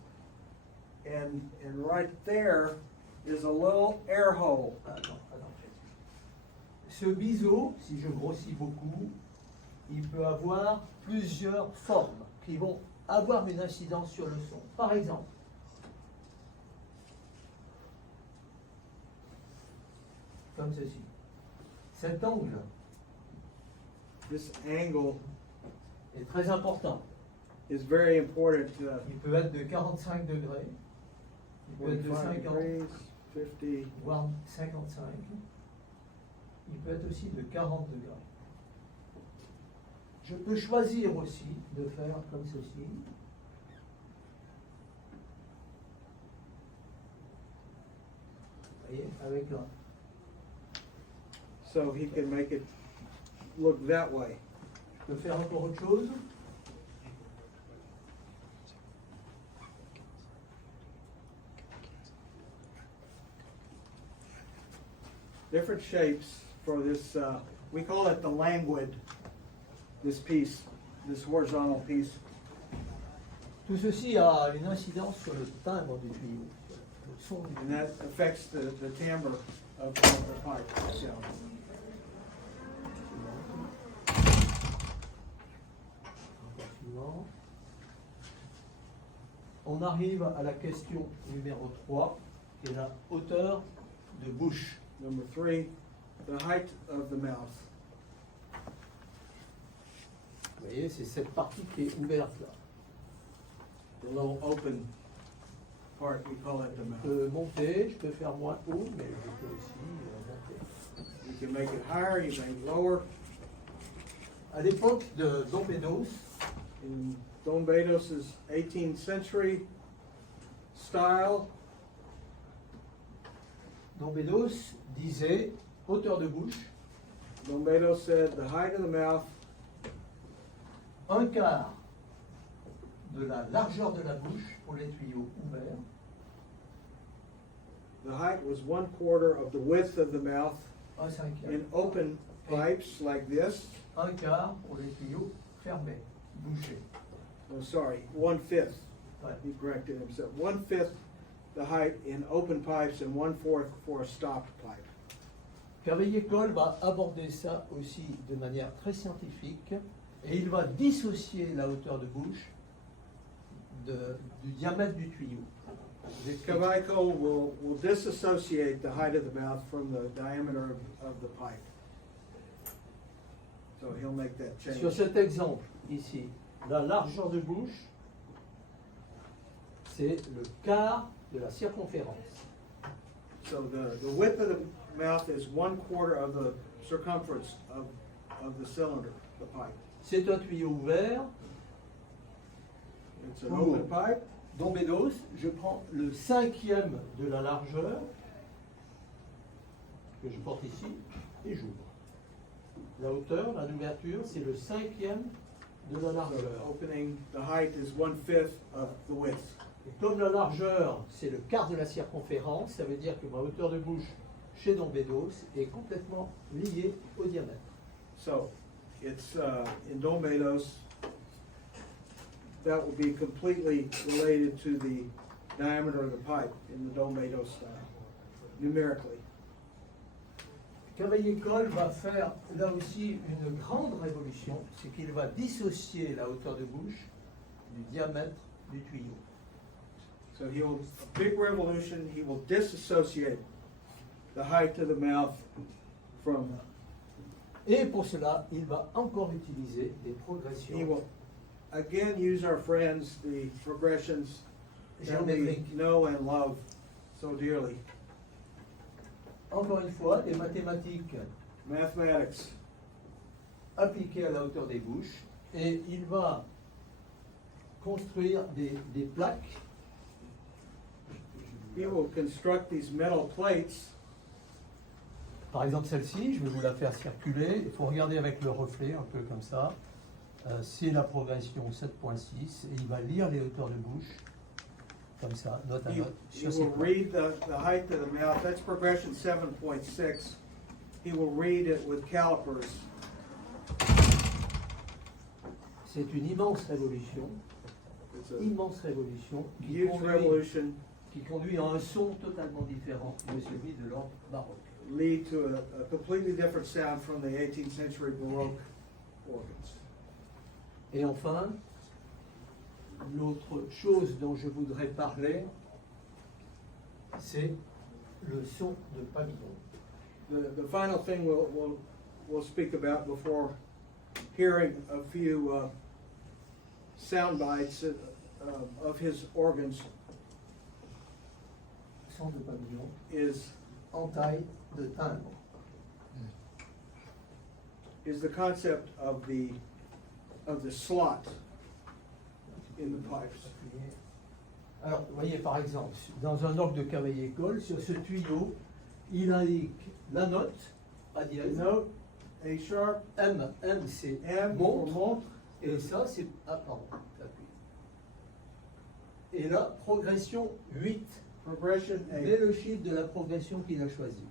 and right there is a little air hole. Attends. Ce biseau, si je grossis beaucoup, il peut avoir plusieurs formes qui vont avoir une incidence sur le son. Par exemple, comme ceci. Cet angle This angle est très important. is very important. Il peut être de 45 degrés, il peut être de 45 50, degrees, 50. voire 55. Il peut être aussi de 40 degrés. Je peux choisir aussi de faire comme ceci. Vous voyez, avec un. So he can make it look that way. Je peux faire encore autre chose. Different shapes for this, we call it the languid, this piece, this horizontal piece. Tout ceci a une incidence sur le timbre du tuyau, sur le son du And tuyau. that affects the timbre of the pipe itself. Encore suivant. On arrive à la question numéro 3, qui est la hauteur de bouche. Number 3, the height of the mouth. Vous voyez, c'est cette partie qui est ouverte là. The little open part, we call it the Je mouth. peux monter, je peux faire moins haut, mais je peux aussi monter. You can make it higher, you make it lower. À l'époque de Dom Bédos, In Don Bedos's 18th century style, Dom Bédos disait hauteur de bouche, Don Bedos said the height of the mouth, un quart de la largeur de la bouche pour les tuyaux ouverts, the height was 1/4 of the width of the mouth un cinquième. in open pipes like this. Un quart pour les tuyaux fermés, bouchés. Oh, sorry, 1/5. Ouais. He corrected himself. 1/5 the height in open pipes and 1/4 for a stopped pipe. Cavaillé-Coll va aborder ça aussi de manière très scientifique et il va dissocier la hauteur de bouche du diamètre du tuyau. Cavaillé will disassociate the height of the mouth from the diameter of the pipe. So he'll make that change. Sur cet exemple ici, la largeur de bouche, c'est le quart de la circonférence. So the width of the mouth is 1/4 of the circumference of the cylinder, the pipe. C'est un tuyau ouvert. It's an open pipe. Don Bédos, je prends le 5e de la largeur que je porte ici et j'ouvre. La hauteur, l'ouverture, c'est le 5e de la So largeur. opening, the height is 1/5 of the width. Et comme la largeur, c'est le quart de la circonférence, ça veut dire que ma hauteur de bouche chez Don Bédos est complètement liée au diamètre. So it's in Dolmedos, that will be completely related to the diameter of the pipe in the Dolmedos style, numerically. Cavaillé-Coll va faire là aussi une grande révolution, c'est qu'il va dissocier la hauteur de bouche du diamètre du tuyau. So he will, a big revolution, he will disassociate the height of the mouth from, Et pour cela, il va encore utiliser des progressions he will again use our friends, the progressions that we géométriques. know and love so dearly. Encore une fois, des mathématiques Mathematics. appliquées à la hauteur des bouches. Et il va construire des plaques. He will construct these metal plates. Par exemple, celle-ci, je vais vous la faire circuler. Il faut regarder avec le reflet, un peu comme ça. C'est la progression 7.6 et il va lire les hauteurs de bouche, comme ça, note à He, note. he sur ses will plaques. read the height of the mouth. That's progression 7.6. He will read it with calipers. C'est une immense révolution, It's a immense révolution huge revolution, qui conduit à un son totalement différent de celui de l'ordre baroque. lead to a completely different sound from the 18th century Baroque organs. Et enfin, l'autre chose dont je voudrais parler, c'est le son de pavillon. The final thing we'll speak about before hearing a few sound bites of his organs Son de pavillon is en taille de timbre. the concept of the slot in the pipes. Alors, vous voyez par exemple, dans un orgue de Cavaillé-Coll, sur ce tuyau, il indique la note, A dièse, Note, A sharp, M, c'est M pour montre, montre, et ça c'est, pardon, appui. Et là, progression 8, progression dès 8. le chiffre de la progression qu'il a choisi.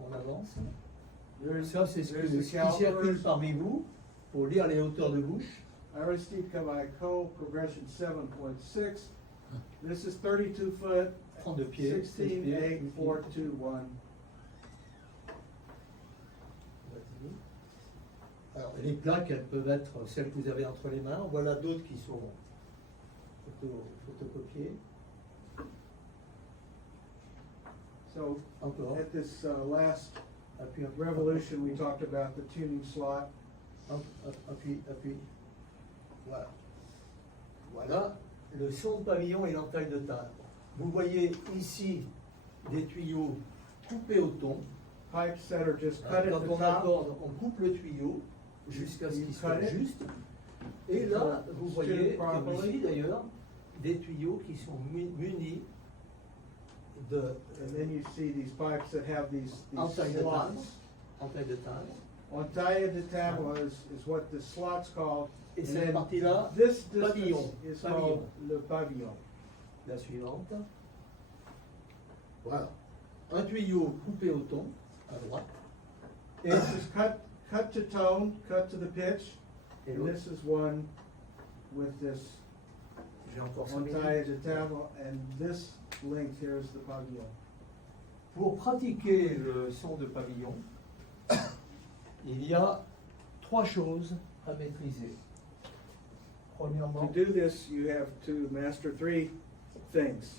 On avance. Ça, c'est ce There's qui the circule calipers. parmi vous pour lire les hauteurs de bouche. Aristide Cavaillé-Coll, progression 7.6. This is 32 foot, 32 pieds, 16, 16 pieds, 8, 4, 2, 1. Alors, les plaques, elles peuvent être celles que vous avez entre les mains. Voilà d'autres qui sont photocopiées. So Encore. at this last Appui, appui, revolution, we talked about the tuning slot. appui, appui. Voilà. Voilà. Le son de pavillon et l'entaille de timbre. Vous voyez ici des tuyaux coupés au ton. Pipes that are just cut at Quand the on top. accorde, on coupe le tuyau jusqu'à ce qu'il soit juste. Et là, vous voyez, comme ici d'ailleurs, des tuyaux qui sont munis de And then you see these pipes that have these entaille de timbre. slots. Entaille de timbre. Entaille de timbre is what the slot's called. Et And cette then partie-là, this pavillon. distance is Pavillon. called le pavillon. La suivante. Voilà. Un tuyau coupé au ton, à droite. Et, This is cut to tone, cut to the pitch. et And l'autre. this is one with this J'ai encore 5 entaille de minutes. timbre, and this length here is the pavillon. Pour pratiquer le son de pavillon, il y a 3 choses à maîtriser. To Premièrement, do this, you have to master 3 things.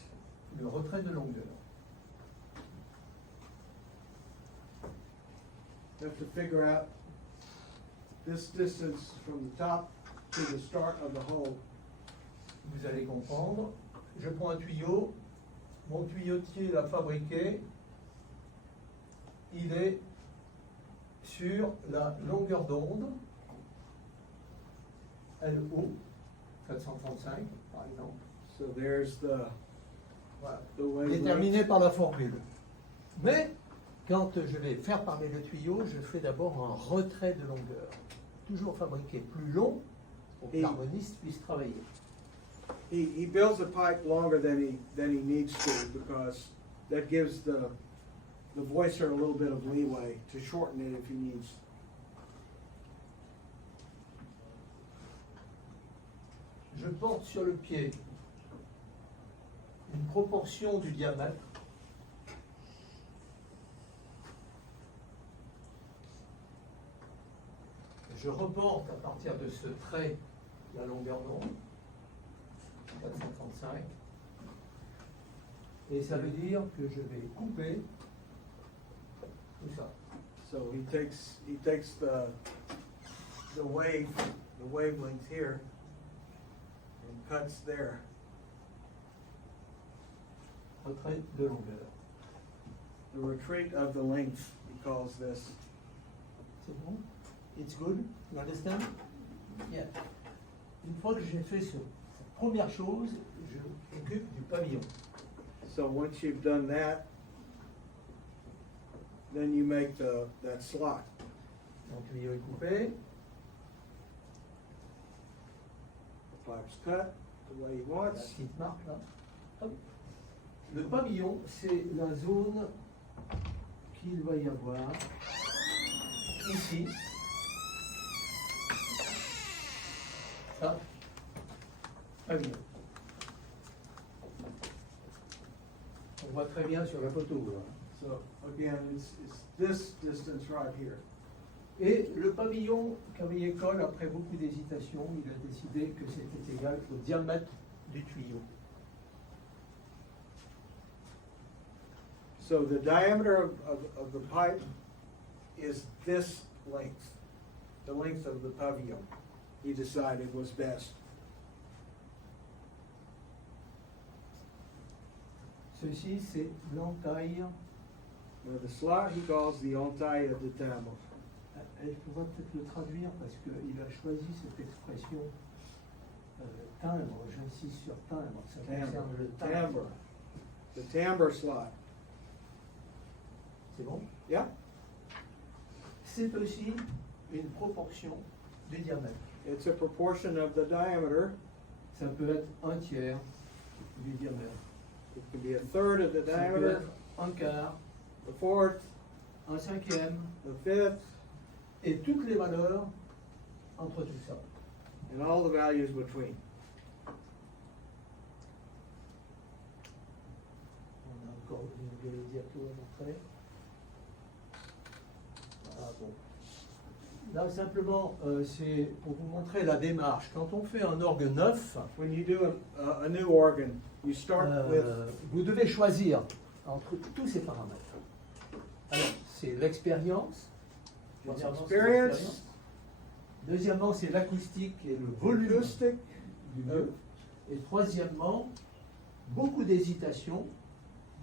le retrait de longueur. You have to figure out this distance from the top to the start of the hole. Vous allez comprendre. Je prends un tuyau, mon tuyautier l'a fabriqué, il est sur la longueur d'onde LO 435 par exemple. So there's Voilà. the wavelength. Déterminé par la formule. Mais quand je vais faire parler le tuyau, je fais d'abord un retrait de longueur. Toujours fabriqué plus long pour que Et- l'harmoniste puisse travailler. He builds the pipe longer than he needs to because that gives the voicer a little bit of leeway to shorten it if he needs. Je porte sur le pied une proportion du diamètre. Je reporte à partir de ce trait la longueur d'onde, 435. Et ça veut dire que je vais couper tout ça. So he takes the wavelength here and cuts there. Retrait de longueur. The retreat of the length, he calls this. C'est bon? It's good? You understand? Yeah. Une fois que j'ai fait cette première chose, je m'occupe du pavillon. So once you've done that, then you make that slot. Donc le tuyau est coupé. The pipe's cut the way he La wants. petite marque là. Hop. Le pavillon, c'est la zone qu'il va y avoir ici. Ça, pavillon. On voit très bien sur la photo. Là. So again, it's this distance right here. Et le pavillon Cavaillé-Coll, après beaucoup d'hésitation, il a décidé que c'était égal au diamètre du tuyau. So the diameter of the pipe is this length, the length of the pavillon. He decided was best. Ceci, c'est l'entaille. The slot he calls the entaille de timbre. Je pourrais peut-être le traduire parce qu'il a choisi cette expression timbre. J'insiste sur timbre. Ça concerne le timbre. The timbre slot. C'est bon? Yeah? C'est aussi une proportion du diamètre. It's a proportion of the diameter. Ça peut être un tiers du diamètre. It can be a third of the Ça peut diameter, être un quart, a fourth, un cinquième, a fifth, et toutes les valeurs entre tout ça. and all the values between. On a encore une diapo à montrer. Voilà, bon. Là, simplement, c'est pour vous montrer la démarche. Quand on fait un orgue neuf, When you do a new organ, you start with vous devez choisir entre tous ces paramètres. Alors, c'est l'expérience. Premièrement, c'est experience, l'expérience. Deuxièmement, c'est l'acoustique et le volume acoustic, du lieu. Et troisièmement, beaucoup d'hésitation.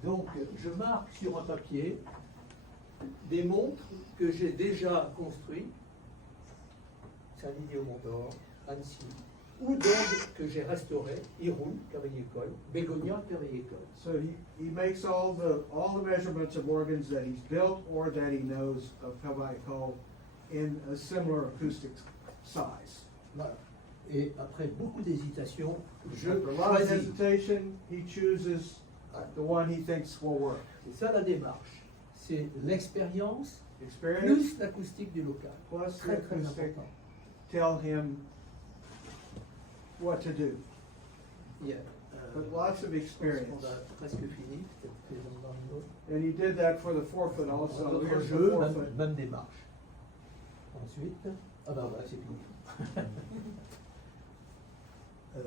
Donc, je marque sur un papier des montres que j'ai déjà construites. Saint-Didier au Mont-d'Or, Annecy, ou d'orgues que j'ai restaurées, Iroul, Cavaillé-Coll, Bégonia, Cavaillé-Coll. so he makes all the measurements of organs that he's built or that he knows of Cavaillé-Coll in a similar acoustic size. Voilà. Et après beaucoup d'hésitation, je After a lot of choisis. hesitation, he chooses the one he thinks will work. C'est ça la démarche. C'est l'expérience Experience plus l'acoustique du local. plus the Très très acoustic important. tell him what to do. Yeah. But lots of experience. On a presque fini. Peut-être que j'en ai une autre. And he did that for the forfeit also. D'autres Here's the jeux, forfeit. même démarche. Ensuite, ah ben voilà, c'est fini.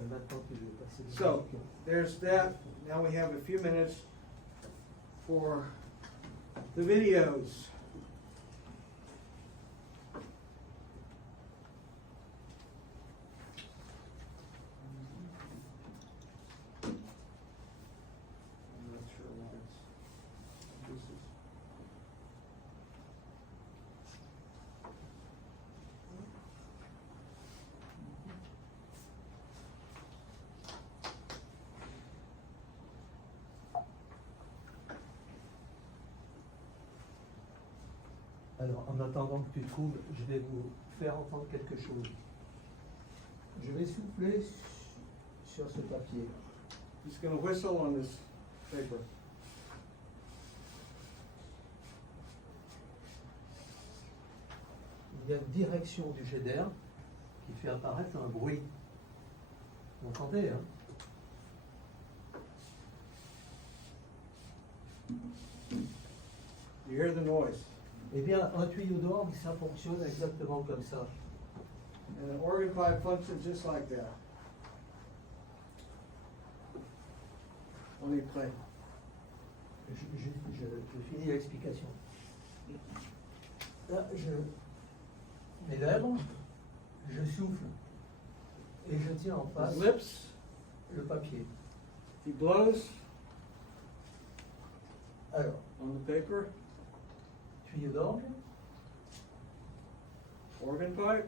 Maintenant que je vais passer de So, musique. there's that. Now we have a few minutes for the videos. I'm not sure what this is. Alors, en attendant que tu trouves, je vais vous faire entendre quelque chose. Je vais souffler sur ce papier. He's going to whistle on this paper. Il y a une direction du jet d'air qui fait apparaître un bruit. Vous entendez, hein? You hear the noise. Eh bien, un tuyau d'orgue, ça fonctionne exactement comme ça. And an organ pipe functions just like that. On est prêt. Je finis l'explication. Là, je mes lèvres, je souffle et je tiens en face His lips, le papier. he blows Alors, on the paper, tuyau d'orgue, organ pipe,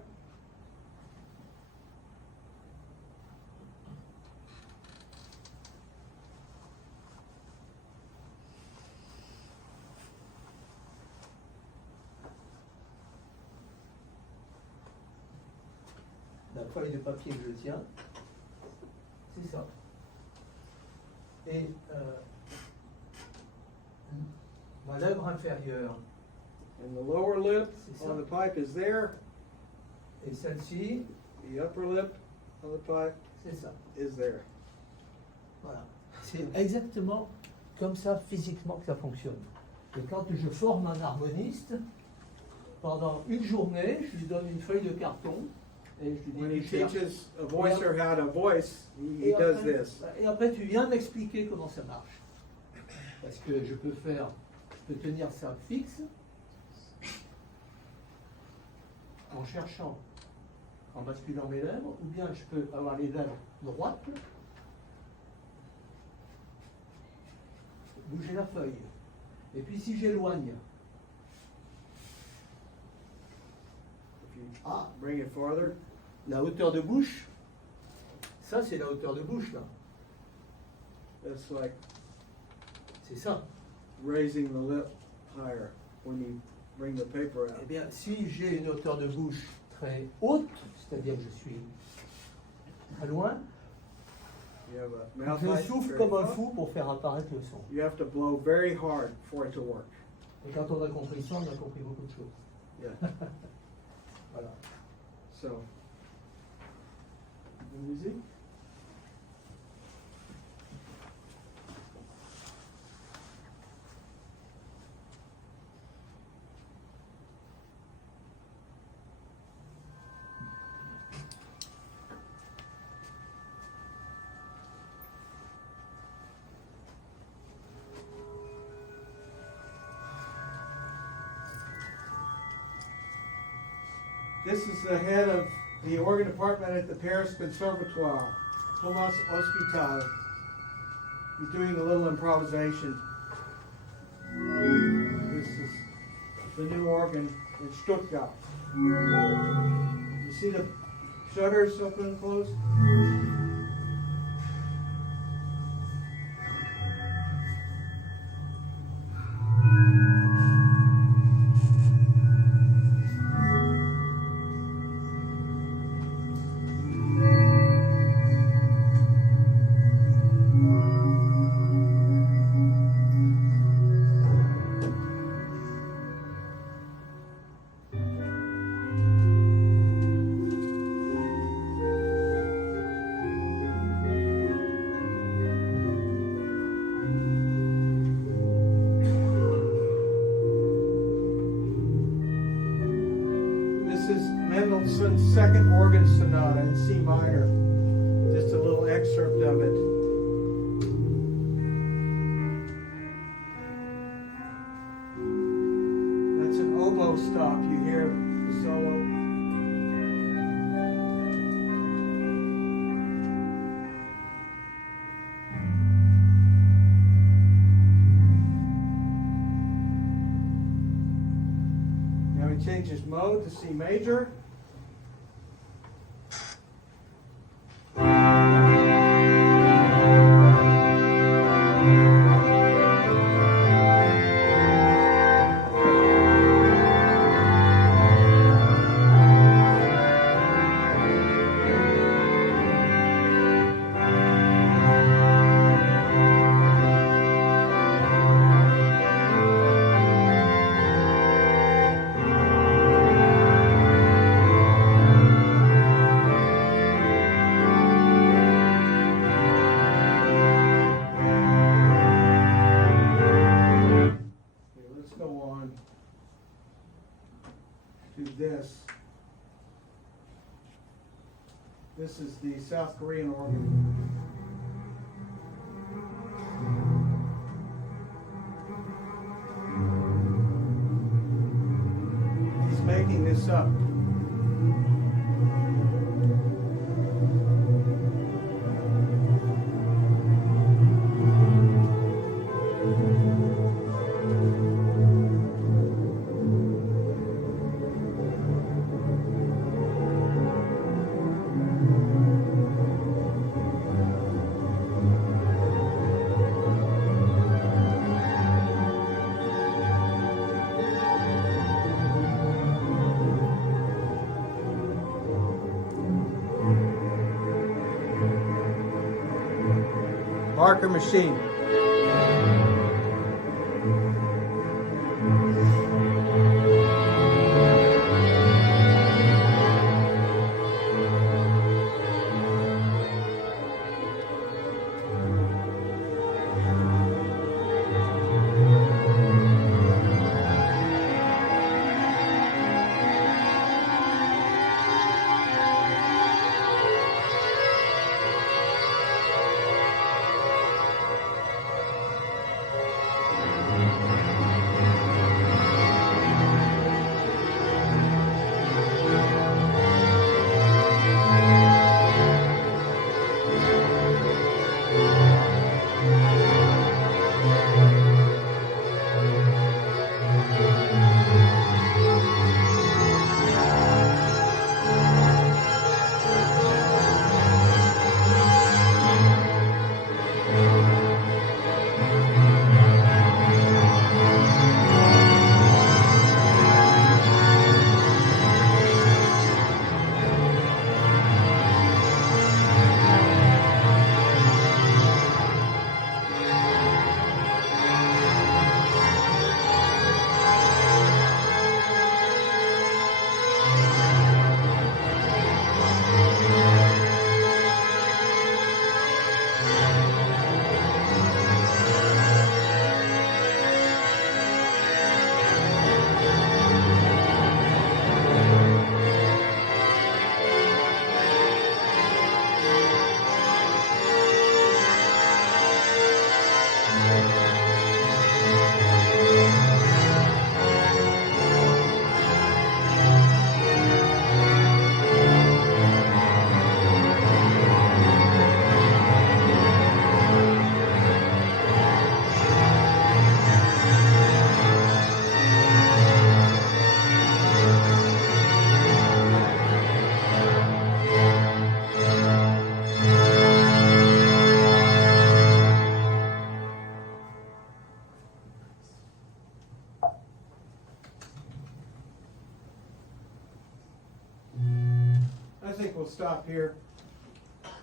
la feuille de papier que je tiens, c'est ça. Et ma lèvre inférieure and the lower lip C'est on ça. the pipe is there, et celle-ci, the upper lip on the pipe c'est ça. is there. Voilà. C'est exactement comme ça physiquement que ça fonctionne. Et quand je forme un harmoniste, pendant une journée, je lui donne une feuille de carton et je lui When he dis tu cherches. teaches a voicer how to voice, he does this. Et après, tu viens m'expliquer comment ça marche. Parce que je peux tenir ça fixe en cherchant, en basculant mes lèvres, ou bien je peux avoir les lèvres droites, bouger la feuille. Et puis si j'éloigne, If you ah, bring it farther, la hauteur de bouche, ça c'est la hauteur de bouche là, that's like c'est ça. raising the lip higher when you bring the paper Eh out. bien, si j'ai une hauteur de bouche très haute, c'est-à-dire que je suis très loin, You have a mouth je height souffle very comme un low. fou pour faire apparaître le son. You have to blow very hard for it to work. Et quand on a compris ça, on a compris beaucoup de choses. Yeah. Voilà. So, music. This is the head of the organ department at the Paris Conservatoire, Thomas Hospital. He's doing a little improvisation. This is the new organ in Stuttgart. You see the shutters open and close? Mendelssohn's Second Organ Sonata in C minor. Just a little excerpt of it. That's an oboe stop. You hear the solo. Now he changes mode to C major. This is the South Korean organ. He's making this up. Marker machine. I think we'll stop here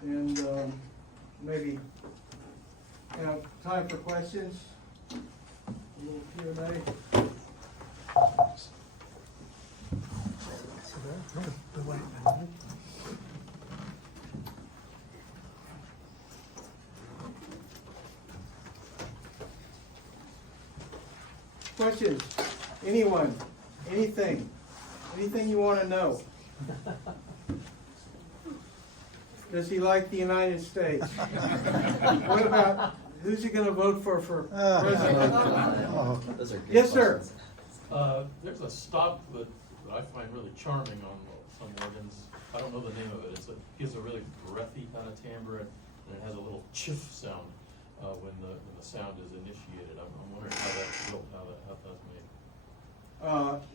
and maybe have time for questions. A little Q&A. Questions? Anyone? Anything? Anything you want to know? Does he like the United States? What about, who's he going to vote for president? Those are good Yes, sir. questions. There's a stop that I find really charming on some organs. I don't know the name of it. It gives a really breathy kind of timbre, and it has a little chiff sound when the sound is initiated. I'm wondering how that's built, how that's made.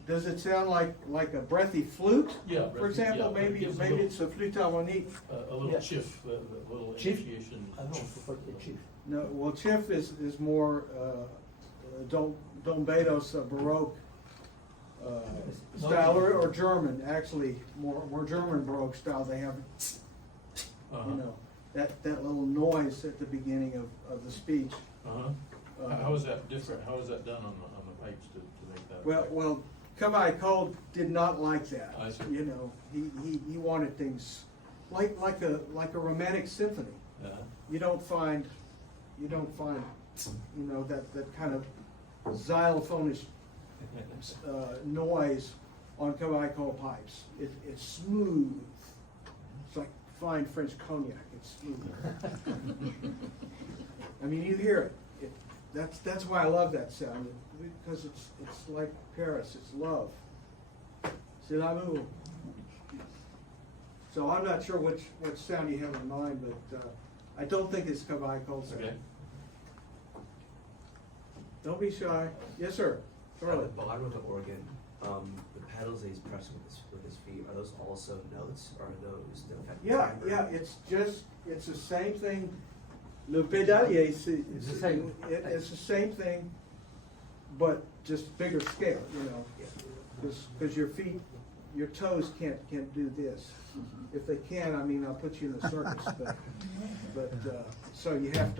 Does it sound like a breathy flute? Yeah, For breathy, example, yeah, but it maybe gives a maybe little- it's a flûte harmonique. A little Yeah. chiff, the little Chiff? initiation. Ah non, faut pas qu'il y ait chiffre. No, well, chiff is more Dom Bedos Baroque style, or German, actually more German Baroque style. They have, you know, that little noise at the beginning of the speech. How is that different? How is that done on the pipes to make that? Well, Kavai Cole did not like that. I see. You know, he wanted things like a romantic symphony. You don't find that kind of xylophonish noise on Kavai Cole pipes. It's smooth. It's like fine French cognac. It's smooth. I mean, you hear it. That's why I love that sound, because it's like Paris. It's love. C'est l'amour. So I'm not sure which sound you have in mind, but I don't think it's Cavaille-Coll sound. Okay. Don't be shy. Yes, sir. At Charlie. the bottom of the organ, the pedals that he's pressing with his feet, are those also notes, or are those the effect? Yeah, it's the same thing. Le pédalier, it's the same. It's the same thing, but just bigger scale, you know. Because your feet, your toes can't do this. If they can, I mean, I'll put you in the circus. But so you have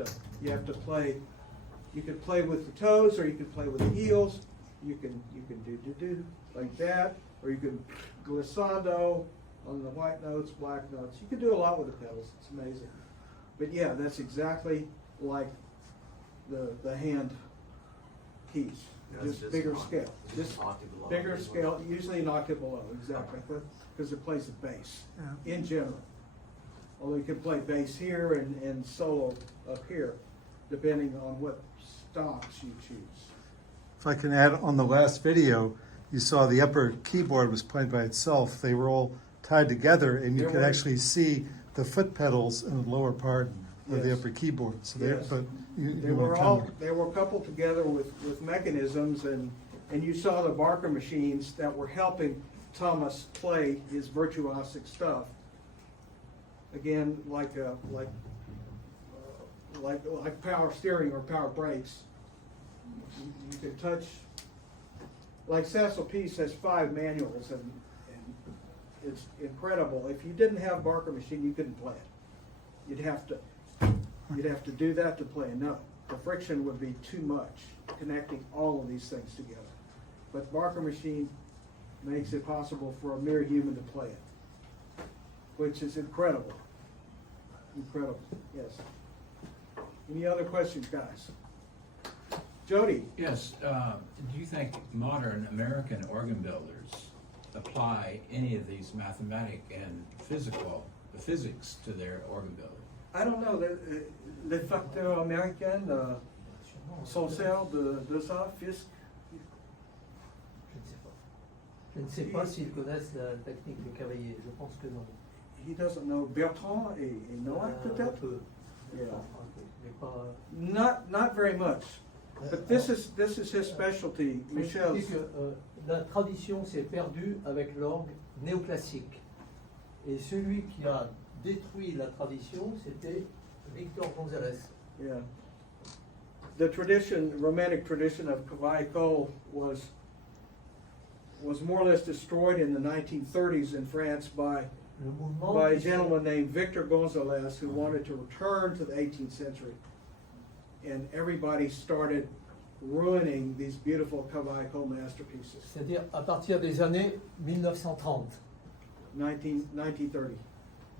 to play. You can play with the toes, or you can play with the heels. You can do like that, or you can glissando on the white notes, black notes. You can do a lot with the pedals. It's amazing. But yeah, that's exactly like the hand keys. That's Just bigger an scale. Just an octave below. Bigger scale, usually an octave below, exactly, because it plays the bass in general. Although you can play bass here and solo up here, depending on what stops you choose. If I can add, on the last video, you saw the upper keyboard was played by itself. They were all tied together, and you There could were- actually see the foot pedals in the lower part of the Yes. upper keyboard. So Yes. but They you were won't they were coupled together with mechanisms, and you saw the Barker machines that were helping Thomas play his virtuosic stuff. Again, like power steering or power brakes. You can touch, like Sassel Peace has 5 manuals, and it's incredible. If you didn't have Barker machine, you couldn't play it. You'd have to do that to play a note. The friction would be too much, connecting all of these things together. But Barker machine makes it possible for a mere human to play it, which is incredible. Incredible, yes. Any other questions, guys? Jody? Yes, do you think modern American organ builders apply any of these mathematic and physics to their organ building? I don't know, les facteurs américains sont celles de ça, fisc. Je ne sais pas s'ils connaissent la technique de cavalier. Je pense que non. He doesn't know Bertrand et Noah, Un peut-être? peu. Yeah. Mais pas- Not very much. But this is his specialty, Faut Michel's. expliquer que la tradition s'est perdue avec l'orgue néoclassique. Et celui qui a détruit la tradition, c'était Victor Gonzalez. Yeah. The tradition, romantic tradition of Cavaille-Coll was more or less destroyed in the 1930s in France by Le mouvement a qui s'est- gentleman named Victor Gonzalez, who wanted to return to the 18th century. And everybody started ruining these beautiful Cavaille-Coll masterpieces. C'est-à-dire à partir des années 1930. 1930.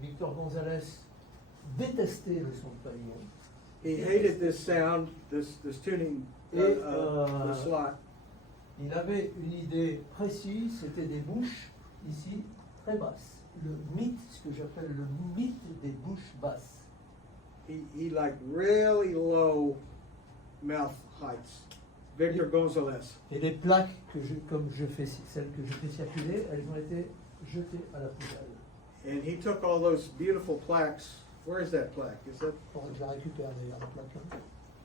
Victor Gonzalez détestait le son de pavillon. He hated this sound, this tuning, Et the slot. il avait une idée précise, c'était des bouches ici très basses. Le mythe, ce que j'appelle le mythe des bouches basses. He liked really low mouth heights. Victor Gonzalez. Et les plaques comme je fais, celles que je fais circuler, elles ont été jetées à la poubelle. And he took all those beautiful plaques. Where is that plaque? Is that, Bon, je la récupère d'ailleurs la plaque. Hein.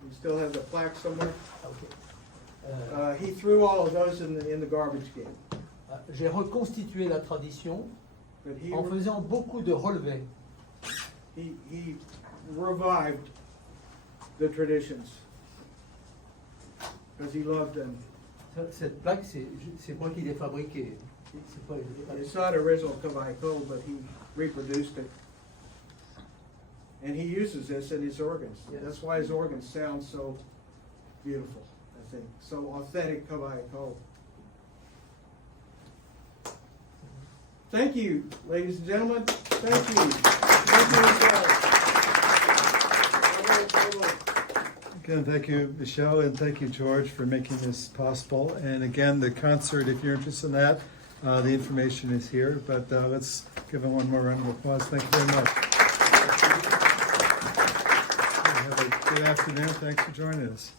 you still have the plaque somewhere? Ah, ok. He threw all of those in the garbage can. J'ai reconstitué la tradition But en faisant beaucoup de relevés. he revived the traditions because he loved them. Cette plaque, c'est moi qui l'ai fabriquée. C'est pas, It's not original Cavaille-Coll, but he reproduced it. And he uses this in his organs. Yes. That's why his organs sound so beautiful, I think. So authentic Cavaille-Coll. Thank you, ladies and gentlemen. Thank you. Thank you, Michelle. Again, thank you, Michel, and thank you, George, for making this possible. And again, the concert, if you're interested in that, the information is here. But let's give him one more round of applause. Thank you very much. afternoon. Thanks for joining us.